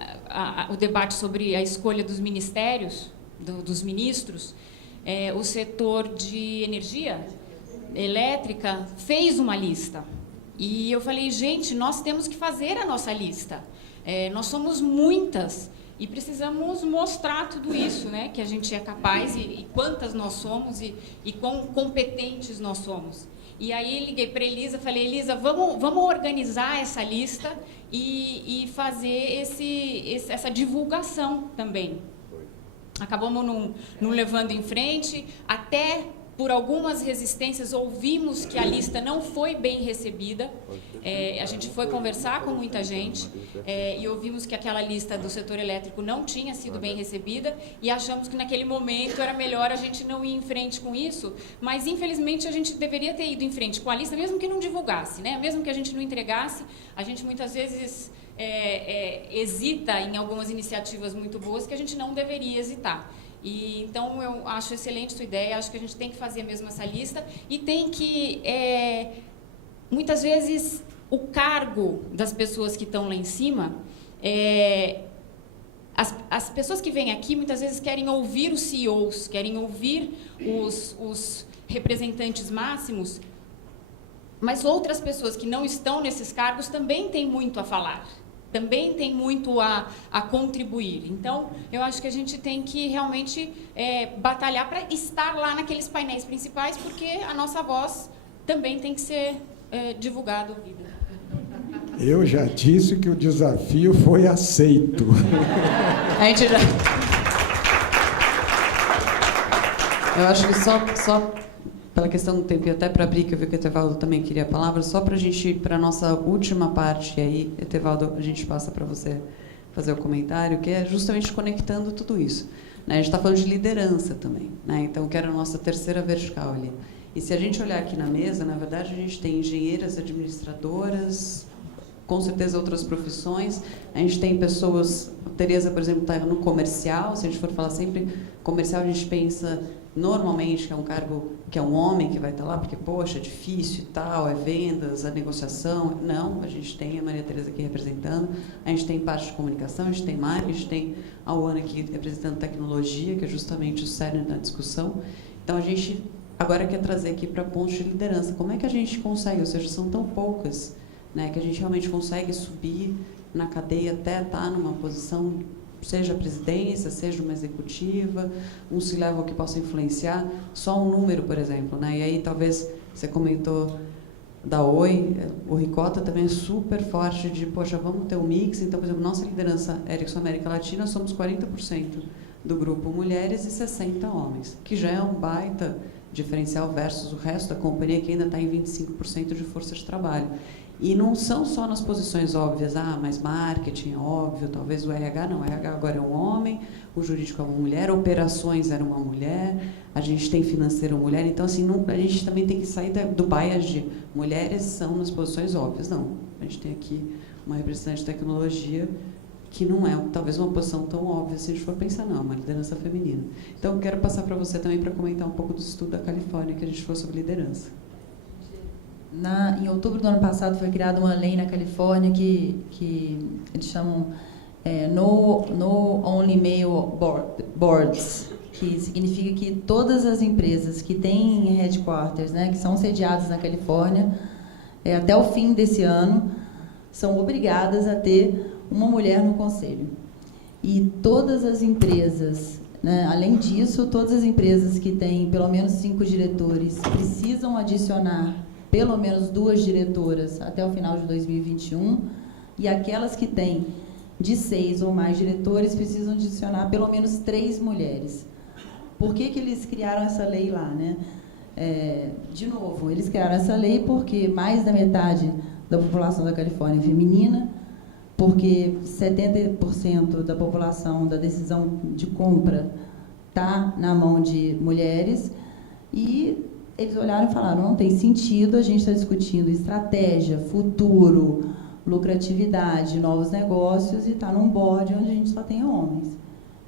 o debate sobre a escolha dos ministérios, dos ministros, o setor de energia elétrica fez uma lista. E eu falei, gente, nós temos que fazer a nossa lista. Nós somos muitas e precisamos mostrar tudo isso, né, que a gente é capaz e quantas nós somos e quão competentes nós somos. E aí liguei para a Elisa, falei, Elisa, vamos organizar essa lista e fazer essa divulgação também. Acabamos não levando em frente, até por algumas resistências ouvimos que a lista não foi bem recebida. A gente foi conversar com muita gente e ouvimos que aquela lista do setor elétrico não tinha sido bem recebida e achamos que naquele momento era melhor a gente não ir em frente com isso, mas infelizmente a gente deveria ter ido em frente com a lista, mesmo que não divulgasse, né? Mesmo que a gente não entregasse, a gente muitas vezes hesita em algumas iniciativas muito boas que a gente não deveria hesitar. E, então, eu acho excelente sua ideia, acho que a gente tem que fazer mesmo essa lista e tem que, muitas vezes, o cargo das pessoas que estão lá em cima, as pessoas que vêm aqui, muitas vezes, querem ouvir os CEOs, querem ouvir os representantes máximos, mas outras pessoas que não estão nesses cargos também têm muito a falar. Também tem muito a contribuir. Então, eu acho que a gente tem que realmente batalhar para estar lá naqueles painéis principais, porque a nossa voz também tem que ser divulgada, ouvida. Eu já disse que o desafio foi aceito. A gente já... Eu acho que só pela questão do tempo, e até para abrir, que eu vi que o Etevaldo também queria a palavra, só para a gente, para a nossa última parte, e aí, Etevaldo, a gente passa para você fazer o comentário, que é justamente conectando tudo isso. Né? A gente está falando de liderança também, né? Então, que era a nossa terceira vertical ali. E se a gente olhar aqui na mesa, na verdade, a gente tem engenheiras, administradoras, com certeza outras profissões, a gente tem pessoas, a Tereza, por exemplo, está no comercial, se a gente for falar sempre comercial, a gente pensa normalmente que é um cargo, que é um homem que vai estar lá, porque, poxa, é difícil e tal, é vendas, a negociação. Não, a gente tem a Maria Tereza aqui representando, a gente tem parte de comunicação, a gente tem marketing, a gente tem a Ana aqui representando tecnologia, que é justamente o cerne da discussão. Então, a gente agora quer trazer aqui para pontos de liderança. Como é que a gente consegue, ou seja, são tão poucas, né, que a gente realmente consegue subir na cadeia até estar numa posição, seja a presidência, seja uma executiva, um C-level que possa influenciar, só um número, por exemplo, né? E aí talvez você comentou da Oi, o Ricota também é super forte de, poxa, vamos ter um mix. Então, por exemplo, nossa liderança Ericsson América Latina, somos 40% do grupo mulheres e 60 homens, que já é um baita diferencial versus o resto da companhia, que ainda está em 25% de força de trabalho. E não são só nas posições óbvias, mas marketing é óbvio, talvez o RH não, o RH agora é um homem, o jurídico é uma mulher, operações era uma mulher, a gente tem financeiro mulher, então assim, não, a gente também tem que sair do bias de mulheres são nas posições óbvias, não. A gente tem aqui uma representante de tecnologia que não é talvez uma posição tão óbvia se a gente for pensar, não, é uma liderança feminina. Então, eu quero passar para você também para comentar um pouco do estudo da Califórnia que a gente falou sobre liderança. Em outubro do ano passado foi criada uma lei na Califórnia que eles chamam No Only Male Boards, que significa que todas as empresas que têm headquarters, né, que são sediadas na Califórnia, até o fim desse ano, são obrigadas a ter uma mulher no conselho. E todas as empresas, né, além disso, todas as empresas que têm pelo menos 5 diretores precisam adicionar pelo menos 2 diretoras até o final de 2021, e aquelas que têm de 6 ou mais diretores precisam adicionar pelo menos 3 mulheres. Por que eles criaram essa lei lá, né? De novo, eles criaram essa lei porque mais da metade da população da Califórnia é feminina, porque 70% da população, da decisão de compra, está na mão de mulheres, e eles olharam e falaram, não tem sentido a gente estar discutindo estratégia, futuro, lucratividade, novos negócios, e estar num board onde a gente só tem homens.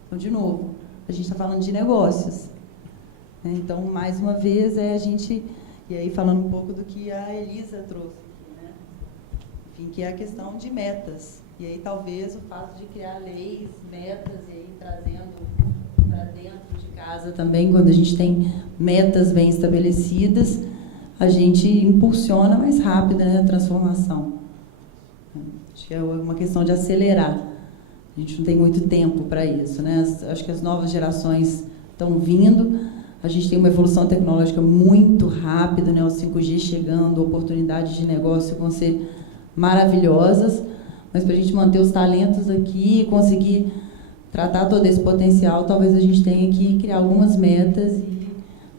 Então, de novo, a gente está falando de negócios. Então, mais uma vez, a gente... E aí, falando um pouco do que a Elisa trouxe aqui, né? Enfim, que é a questão de metas. E aí, talvez, o fato de criar leis, metas, e aí trazendo para dentro de casa também, quando a gente tem metas bem estabelecidas, a gente impulsiona mais rápido, né, a transformação. Acho que é uma questão de acelerar. A gente não tem muito tempo para isso, né? Acho que as novas gerações estão vindo. A gente tem uma evolução tecnológica muito rápida, né? O 5G chegando, oportunidades de negócio vão ser maravilhosas, mas para a gente manter os talentos aqui e conseguir tratar todo esse potencial, talvez a gente tenha que criar algumas metas e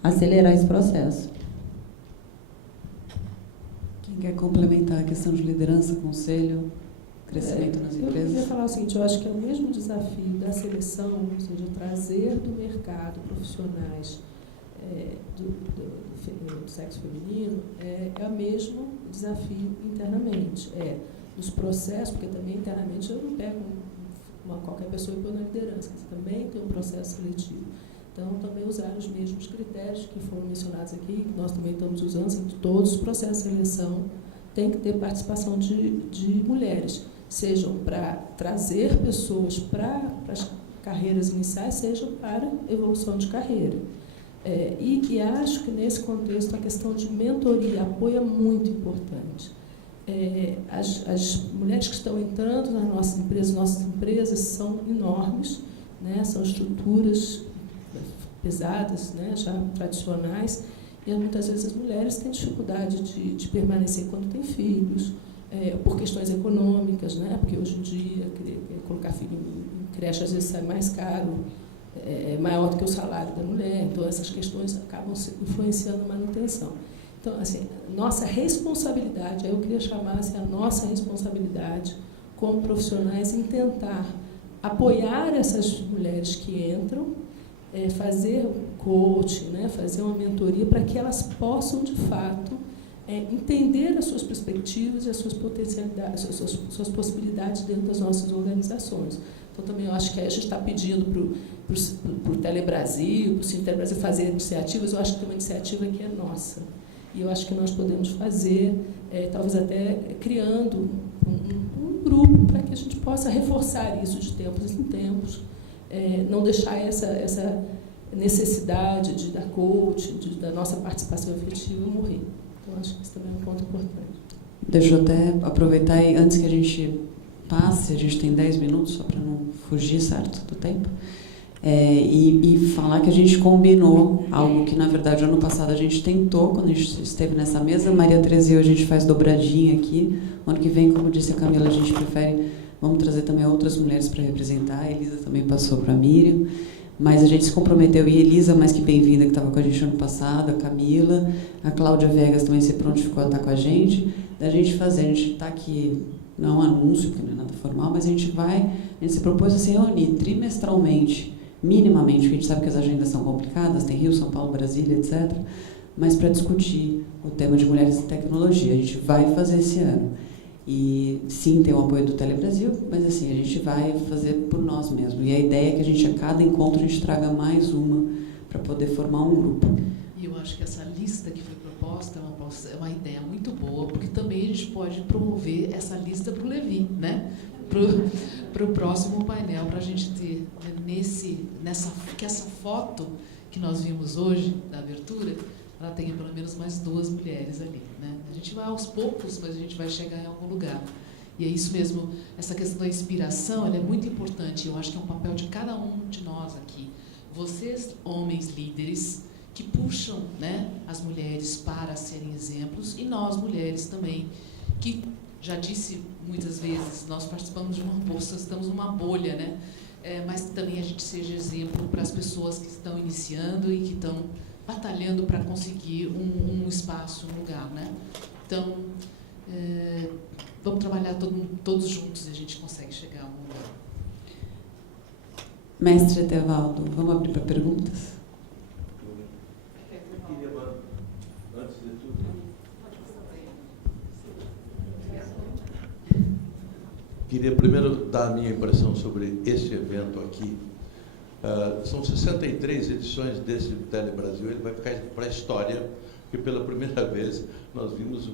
acelerar esse processo. Quem quer complementar a questão de liderança, conselho, crescimento nas empresas? Eu queria falar o seguinte, eu acho que é o mesmo desafio da seleção, ou seja, trazer do mercado profissionais do sexo feminino, é o mesmo desafio internamente. Nos processos, porque também internamente eu não pego qualquer pessoa e põe na liderança, também tem um processo seletivo. Então, também usar os mesmos critérios que foram mencionados aqui, que nós também estamos usando, em todos os processos de seleção, tem que ter participação de mulheres, sejam para trazer pessoas para as carreiras iniciais, sejam para evolução de carreira. E acho que, nesse contexto, a questão de mentoria, apoio é muito importante. As mulheres que estão entrando nas nossas empresas são enormes, né? São estruturas pesadas, né? Já tradicionais, e muitas vezes as mulheres têm dificuldade de permanecer quando têm filhos, por questões econômicas, né? Porque hoje em dia colocar filho em creche às vezes sai mais caro, maior do que o salário da mulher, então essas questões acabam influenciando a manutenção. Então, assim, nossa responsabilidade, eu queria chamar assim, a nossa responsabilidade como profissionais em tentar apoiar essas mulheres que entram, fazer coaching, né, fazer uma mentoria para que elas possam, de fato, entender as suas perspectivas e as suas potencialidades, suas possibilidades dentro das nossas organizações. Então, também eu acho que a gente está pedindo para o Telebrasil, para o Cine Telebrasil fazer iniciativas, eu acho que tem uma iniciativa que é nossa. E eu acho que nós podemos fazer, talvez até criando um grupo para que a gente possa reforçar isso de tempos em tempos, não deixar essa necessidade de dar coach, da nossa participação efetiva morrer. Então, acho que isso também é um ponto importante. Deixa eu até aproveitar, e antes que a gente passe, a gente tem 10 minutos, só para não fugir, certo, do tempo, e falar que a gente combinou algo que, na verdade, ano passado a gente tentou, quando a gente esteve nessa mesa, Maria Tereza e eu, a gente faz dobradinha aqui. Ano que vem, como disse a Camila, a gente prefere, vamos trazer também outras mulheres para representar. A Elisa também passou para a Miriam, mas a gente se comprometeu, e Elisa, mais que bem-vinda, que estava com a gente ano passado, a Camila, a Cláudia Vegas também se prontificou a estar com a gente gente está aqui, não é um anúncio, porque não é nada formal, mas a gente se propôs a se reunir trimestralmente, minimamente, porque a gente sabe que as agendas são complicadas, tem Rio, São Paulo, Brasília, etc., mas para discutir o tema de mulheres em tecnologia. A gente vai fazer esse ano. E, sim, tem o apoio do Telebrasil, mas, assim, a gente vai fazer por nós mesmos. E a ideia é que a gente, a cada encontro, a gente traga mais uma para poder formar um grupo. E eu acho que essa lista que foi proposta é uma ideia muito boa, porque também a gente pode promover essa lista para o Levi, né? Para o próximo painel, para a gente ter, né, que essa foto que nós vimos hoje, da abertura, ela tenha pelo menos mais 2 mulheres ali, né? A gente vai aos poucos, mas a gente vai chegar em algum lugar. E é isso mesmo, essa questão da inspiração, ela é muito importante. Eu acho que é um papel de cada um de nós aqui. Vocês, homens líderes, que puxam, né, as mulheres para serem exemplos, e nós, mulheres, também, que, já disse muitas vezes, nós participamos de uma bolsa, estamos numa bolha, né? Mas também a gente seja exemplo para as pessoas que estão iniciando e que estão batalhando para conseguir um espaço, um lugar, né? Então, Vamos trabalhar todos juntos e a gente consegue chegar a um lugar. Mestre Etevaldo, vamos abrir para perguntas? Antes de tudo, queria primeiro dar a minha impressão sobre este evento aqui. São 63 edições desse Telebrasil, ele vai ficar para a história, porque pela primeira vez nós vimos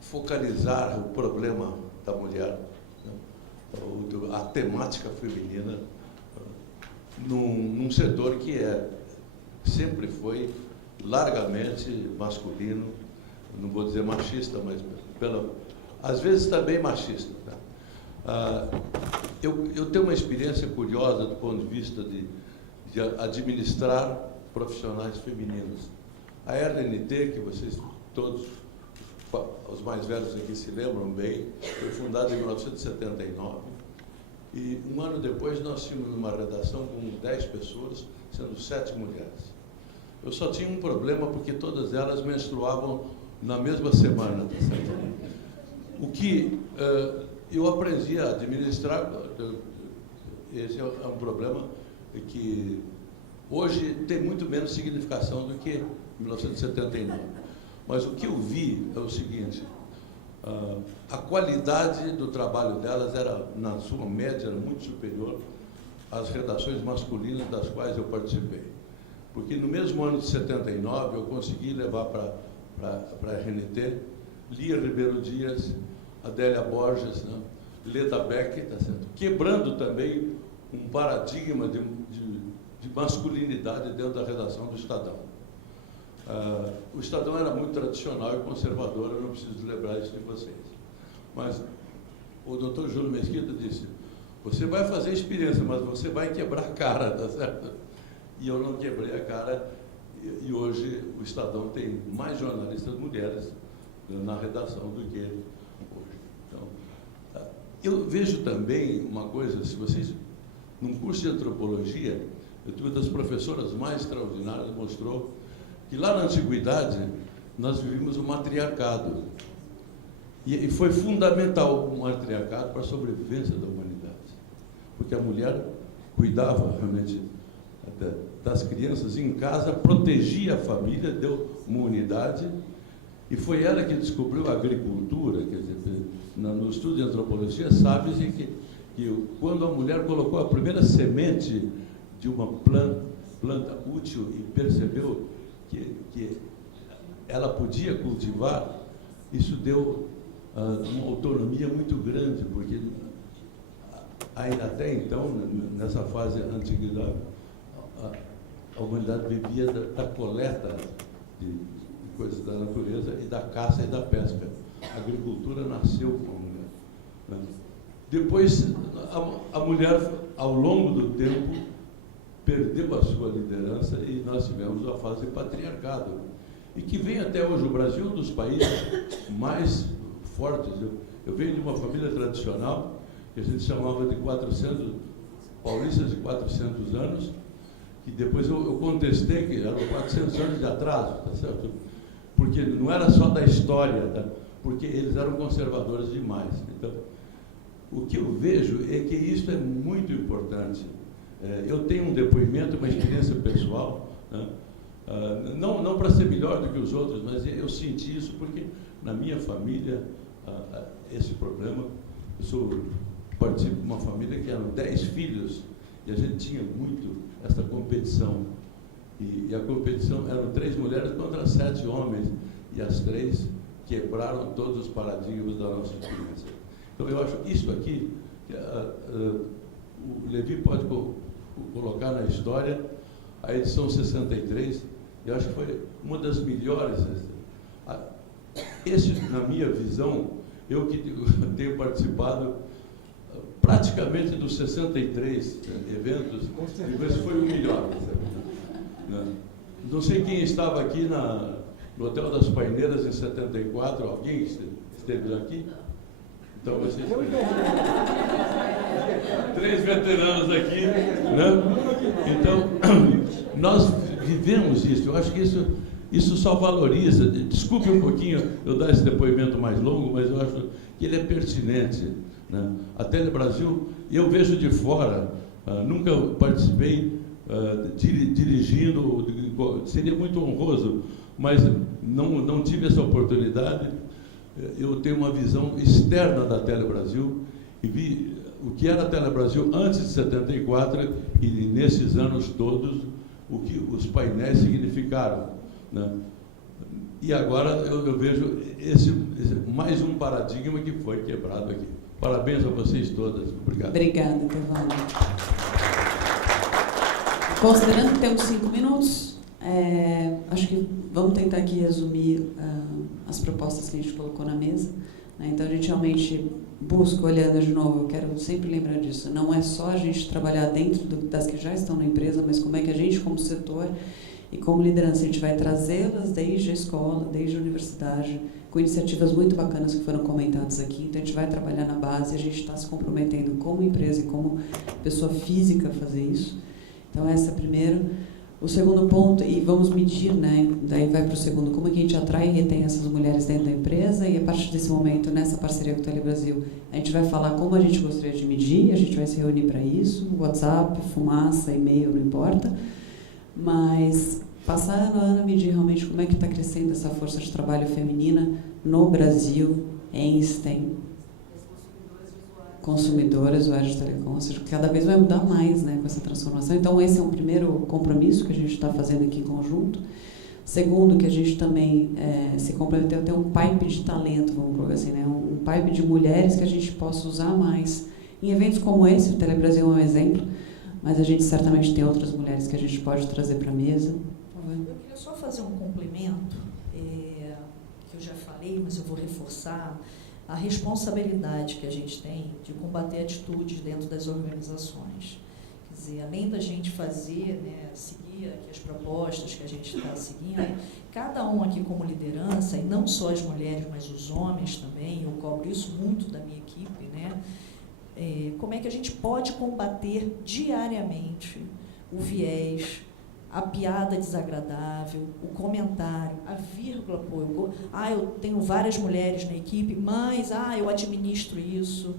focalizar o problema da mulher, né, a temática feminina, num setor que sempre foi largamente masculino, não vou dizer machista, mas às vezes também machista. Tá? Eu tenho uma experiência curiosa do ponto de vista de administrar profissionais femininos. A RNT, que vocês todos, os mais velhos aqui se lembram bem, foi fundada em 1979, e um ano depois nós tínhamos uma redação com 10 pessoas, sendo 7 mulheres. Eu só tinha um problema, porque todas elas menstruavam na mesma semana. Tá certo? O que eu aprendi a administrar, esse é um problema que hoje tem muito menos significação do que em 1979. Mas o que eu vi é o seguinte: a qualidade do trabalho delas era, na sua média, era muito superior às redações masculinas das quais eu participei. Porque no mesmo ano de 79 eu consegui levar para a RNT Lia Ribeiro Dias, Adélia Borges, né, Leda Beck, tá certo? Quebrando também um paradigma de masculinidade dentro da redação do Estadão. O Estadão era muito tradicional e conservador, eu não preciso lembrar isso de vocês. Mas o doutor Júlio Mesquita disse: você vai fazer experiência, mas você vai quebrar a cara, tá certo? E eu não quebrei a cara, e hoje o Estadão tem mais jornalistas mulheres na redação do que hoje. Então, eu vejo também uma coisa, se vocês, num curso de antropologia, eu tive uma das professoras mais extraordinárias, mostrou que lá na antiguidade nós vivíamos um matriarcado. E foi fundamental o matriarcado para a sobrevivência da humanidade. Porque a mulher cuidava realmente das crianças em casa, protegia a família, deu uma unidade, e foi ela que descobriu a agricultura. Quer dizer, no estudo de antropologia, sabe-se que quando a mulher colocou a primeira semente de uma planta útil e percebeu que ela podia cultivar, isso deu uma autonomia muito grande, porque ainda até então, nessa fase antiga, a humanidade vivia da coleta de coisas da natureza e da caça e da pesca. A agricultura nasceu com a mulher, né? Depois, a mulher, ao longo do tempo, perdeu a sua liderança e nós tivemos a fase de patriarcado. E que vem até hoje. O Brasil é um dos países mais fortes. Eu venho de uma família tradicional, que a gente chamava de 400, paulistas de 400 anos, que depois eu contestei que eram 400 anos de atraso, tá certo? Porque não era só da história, tá? Porque eles eram conservadores demais. Então, o que eu vejo é que isso é muito importante. Eu tenho um depoimento, uma experiência pessoal, né? Não para ser melhor do que os outros, mas eu senti isso porque na minha família, esse problema, participo de uma família que eram 10 filhos, e a gente tinha muito essa competição. E a competição eram 3 mulheres contra 7 homens, e as 3 quebraram todos os paradigmas da nossa experiência. Então eu acho isso aqui, o Levi pode colocar na história a edição 63, eu acho que foi uma das melhores. Esse, na minha visão, eu que tenho participado praticamente dos 63 eventos, esse foi o melhor. Não sei quem estava aqui no Hotel das Paineiras em 74, alguém esteve aqui? Então vocês 3 veteranos aqui, né? Então, nós vivemos isso. Eu acho que isso Isso só valoriza, desculpe um pouquinho eu dar esse depoimento mais longo, mas eu acho que ele é pertinente, né? A Telebrasil, eu vejo de fora, nunca participei dirigindo, seria muito honroso, mas não tive essa oportunidade. Eu tenho uma visão externa da Telebrasil e vi o que era a Telebrasil antes de 74 e nesses anos todos, o que os painéis significaram, né? E agora eu vejo mais um paradigma que foi quebrado aqui. Parabéns a vocês todas. Obrigado. Obrigada, Tevaldo. Considerando que temos 5 minutos, acho que vamos tentar aqui resumir as propostas que a gente colocou na mesa, né? Então, a gente realmente busca, olhando de novo, eu quero sempre lembrar disso, não é só a gente trabalhar dentro das que já estão na empresa, mas como é que a gente, como setor e como liderança, a gente vai trazê-las desde a escola, desde a universidade, com iniciativas muito bacanas que foram comentadas aqui. Então, a gente vai trabalhar na base, a gente está se comprometendo como empresa e como pessoa física a fazer isso. Então, essa é a primeira. O segundo ponto, e vamos medir, né? Daí vai para o segundo, como é que a gente atrai e retém essas mulheres dentro da empresa, e a partir desse momento, nessa parceria com o Telebrasil, a gente vai falar como a gente gostaria de medir, a gente vai se reunir para isso, WhatsApp, fumaça, e-mail, não importa, mas passar ano a ano a medir realmente como é que está crescendo essa força de trabalho feminina no Brasil, em STEM. Consumidores, usuários de telecom, ou seja, cada vez vai mudar mais, né, com essa transformação. Então, esse é um primeiro compromisso que a gente está fazendo aqui em conjunto. Segundo, que a gente também se comprometeu a ter um pipe de talento, vamos colocar assim, né, um pipe de mulheres que a gente possa usar mais. Em eventos como esse, o Telebrasil é um exemplo, mas a gente certamente tem outras mulheres que a gente pode trazer para a mesa. Eu queria só fazer um complemento, que eu já falei, mas eu vou reforçar. A responsabilidade que a gente tem de combater atitudes dentro das organizações. Quer dizer, além da gente fazer, né, seguir aqui as propostas que a gente está seguindo, cada um aqui como liderança, e não só as mulheres, mas os homens também, eu cobro isso muito da minha equipe, né, como é que a gente pode combater diariamente o viés, a piada desagradável, o comentário, a vírgula, eu tenho várias mulheres na equipe, mas eu administro isso,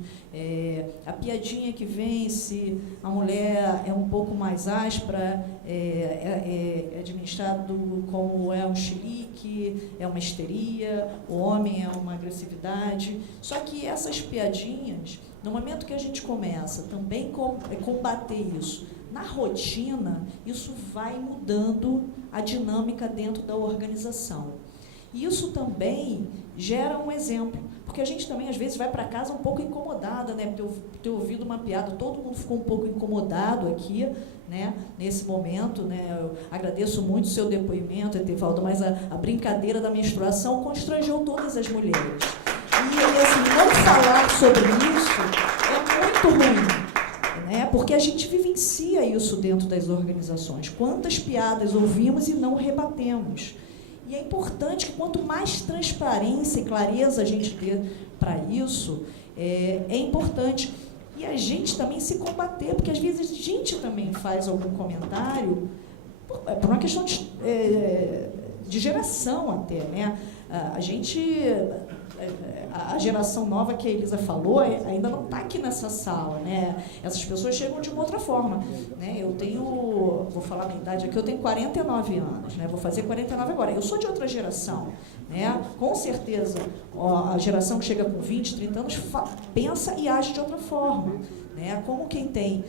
a piadinha que vem se a mulher é um pouco mais áspera, é administrado como é um chilique, é uma histeria, o homem é uma agressividade. Só que essas piadinhas, no momento que a gente começa também combater isso, na rotina, isso vai mudando a dinâmica dentro da organização. E isso também gera um exemplo, porque a gente também, às vezes, vai para casa um pouco incomodada, né, por ter ouvido uma piada, todo mundo ficou um pouco incomodado aqui, né, nesse momento, né, eu agradeço muito o seu depoimento, Etevaldo, mas a brincadeira da menstruação constrangeu todas as mulheres. E assim, não falar sobre isso é muito ruim. Porque a gente vivencia isso dentro das organizações. Quantas piadas ouvimos e não rebatemos. E é importante que quanto mais transparência e clareza a gente dê para isso, é importante. E a gente também se combater, porque às vezes a gente também faz algum comentário, por uma questão de geração até, né? A geração nova que a Elisa falou ainda não está aqui nessa sala, né? Essas pessoas chegam de uma outra forma, né? Vou falar a minha idade aqui, eu tenho 49 anos, né? Vou fazer 49 agora. Eu sou de outra geração, né? Com certeza, a geração que chega com 20, 30 anos pensa e age de outra forma, né? Como quem tem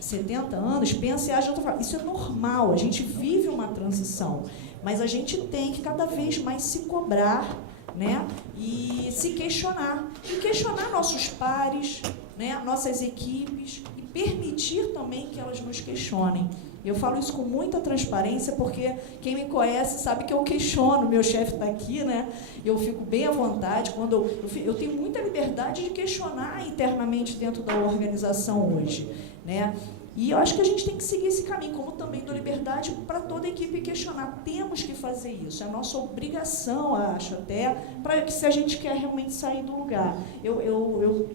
70 anos pensa e age de outra forma. Isso é normal, a gente vive uma transição, mas a gente tem que cada vez mais se cobrar, né? E se questionar. E questionar nossos pares, né? Nossas equipes, e permitir também que elas nos questionem. Eu falo isso com muita transparência, porque quem me conhece sabe que eu questiono, meu chefe está aqui, né? Eu fico bem à vontade, quando eu tenho muita liberdade de questionar internamente dentro da organização hoje, né? E eu acho que a gente tem que seguir esse caminho, como também dou liberdade para toda a equipe questionar. Temos que fazer isso, é a nossa obrigação, acho até, para que se a gente quer realmente sair do lugar. Eu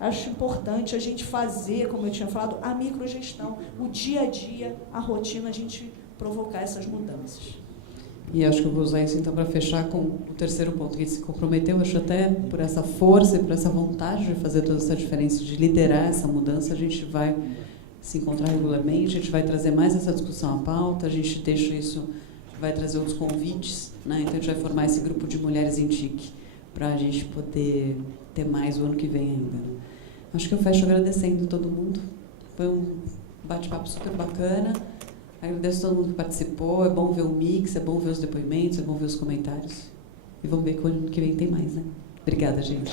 acho importante a gente fazer, como eu tinha falado, a microgestão, o dia a dia, a rotina, a gente provocar essas mudanças. E acho que eu vou usar isso então para fechar com o terceiro ponto, que ele se comprometeu, acho até por essa força e por essa vontade de fazer toda essa diferença, de liderar essa mudança, a gente vai se encontrar regularmente, a gente vai trazer mais essa discussão à pauta, a gente deixa isso, vai trazer outros convites, né? Então a gente vai formar esse grupo de mulheres em TIC para a gente poder ter mais o ano que vem ainda. Acho que eu fecho agradecendo todo mundo. Foi um bate-papo super bacana. Agradeço a todo mundo que participou. É bom ver o mix, é bom ver os depoimentos, é bom ver os comentários. E vamos ver que o ano que vem tem mais, né? Obrigada, gente.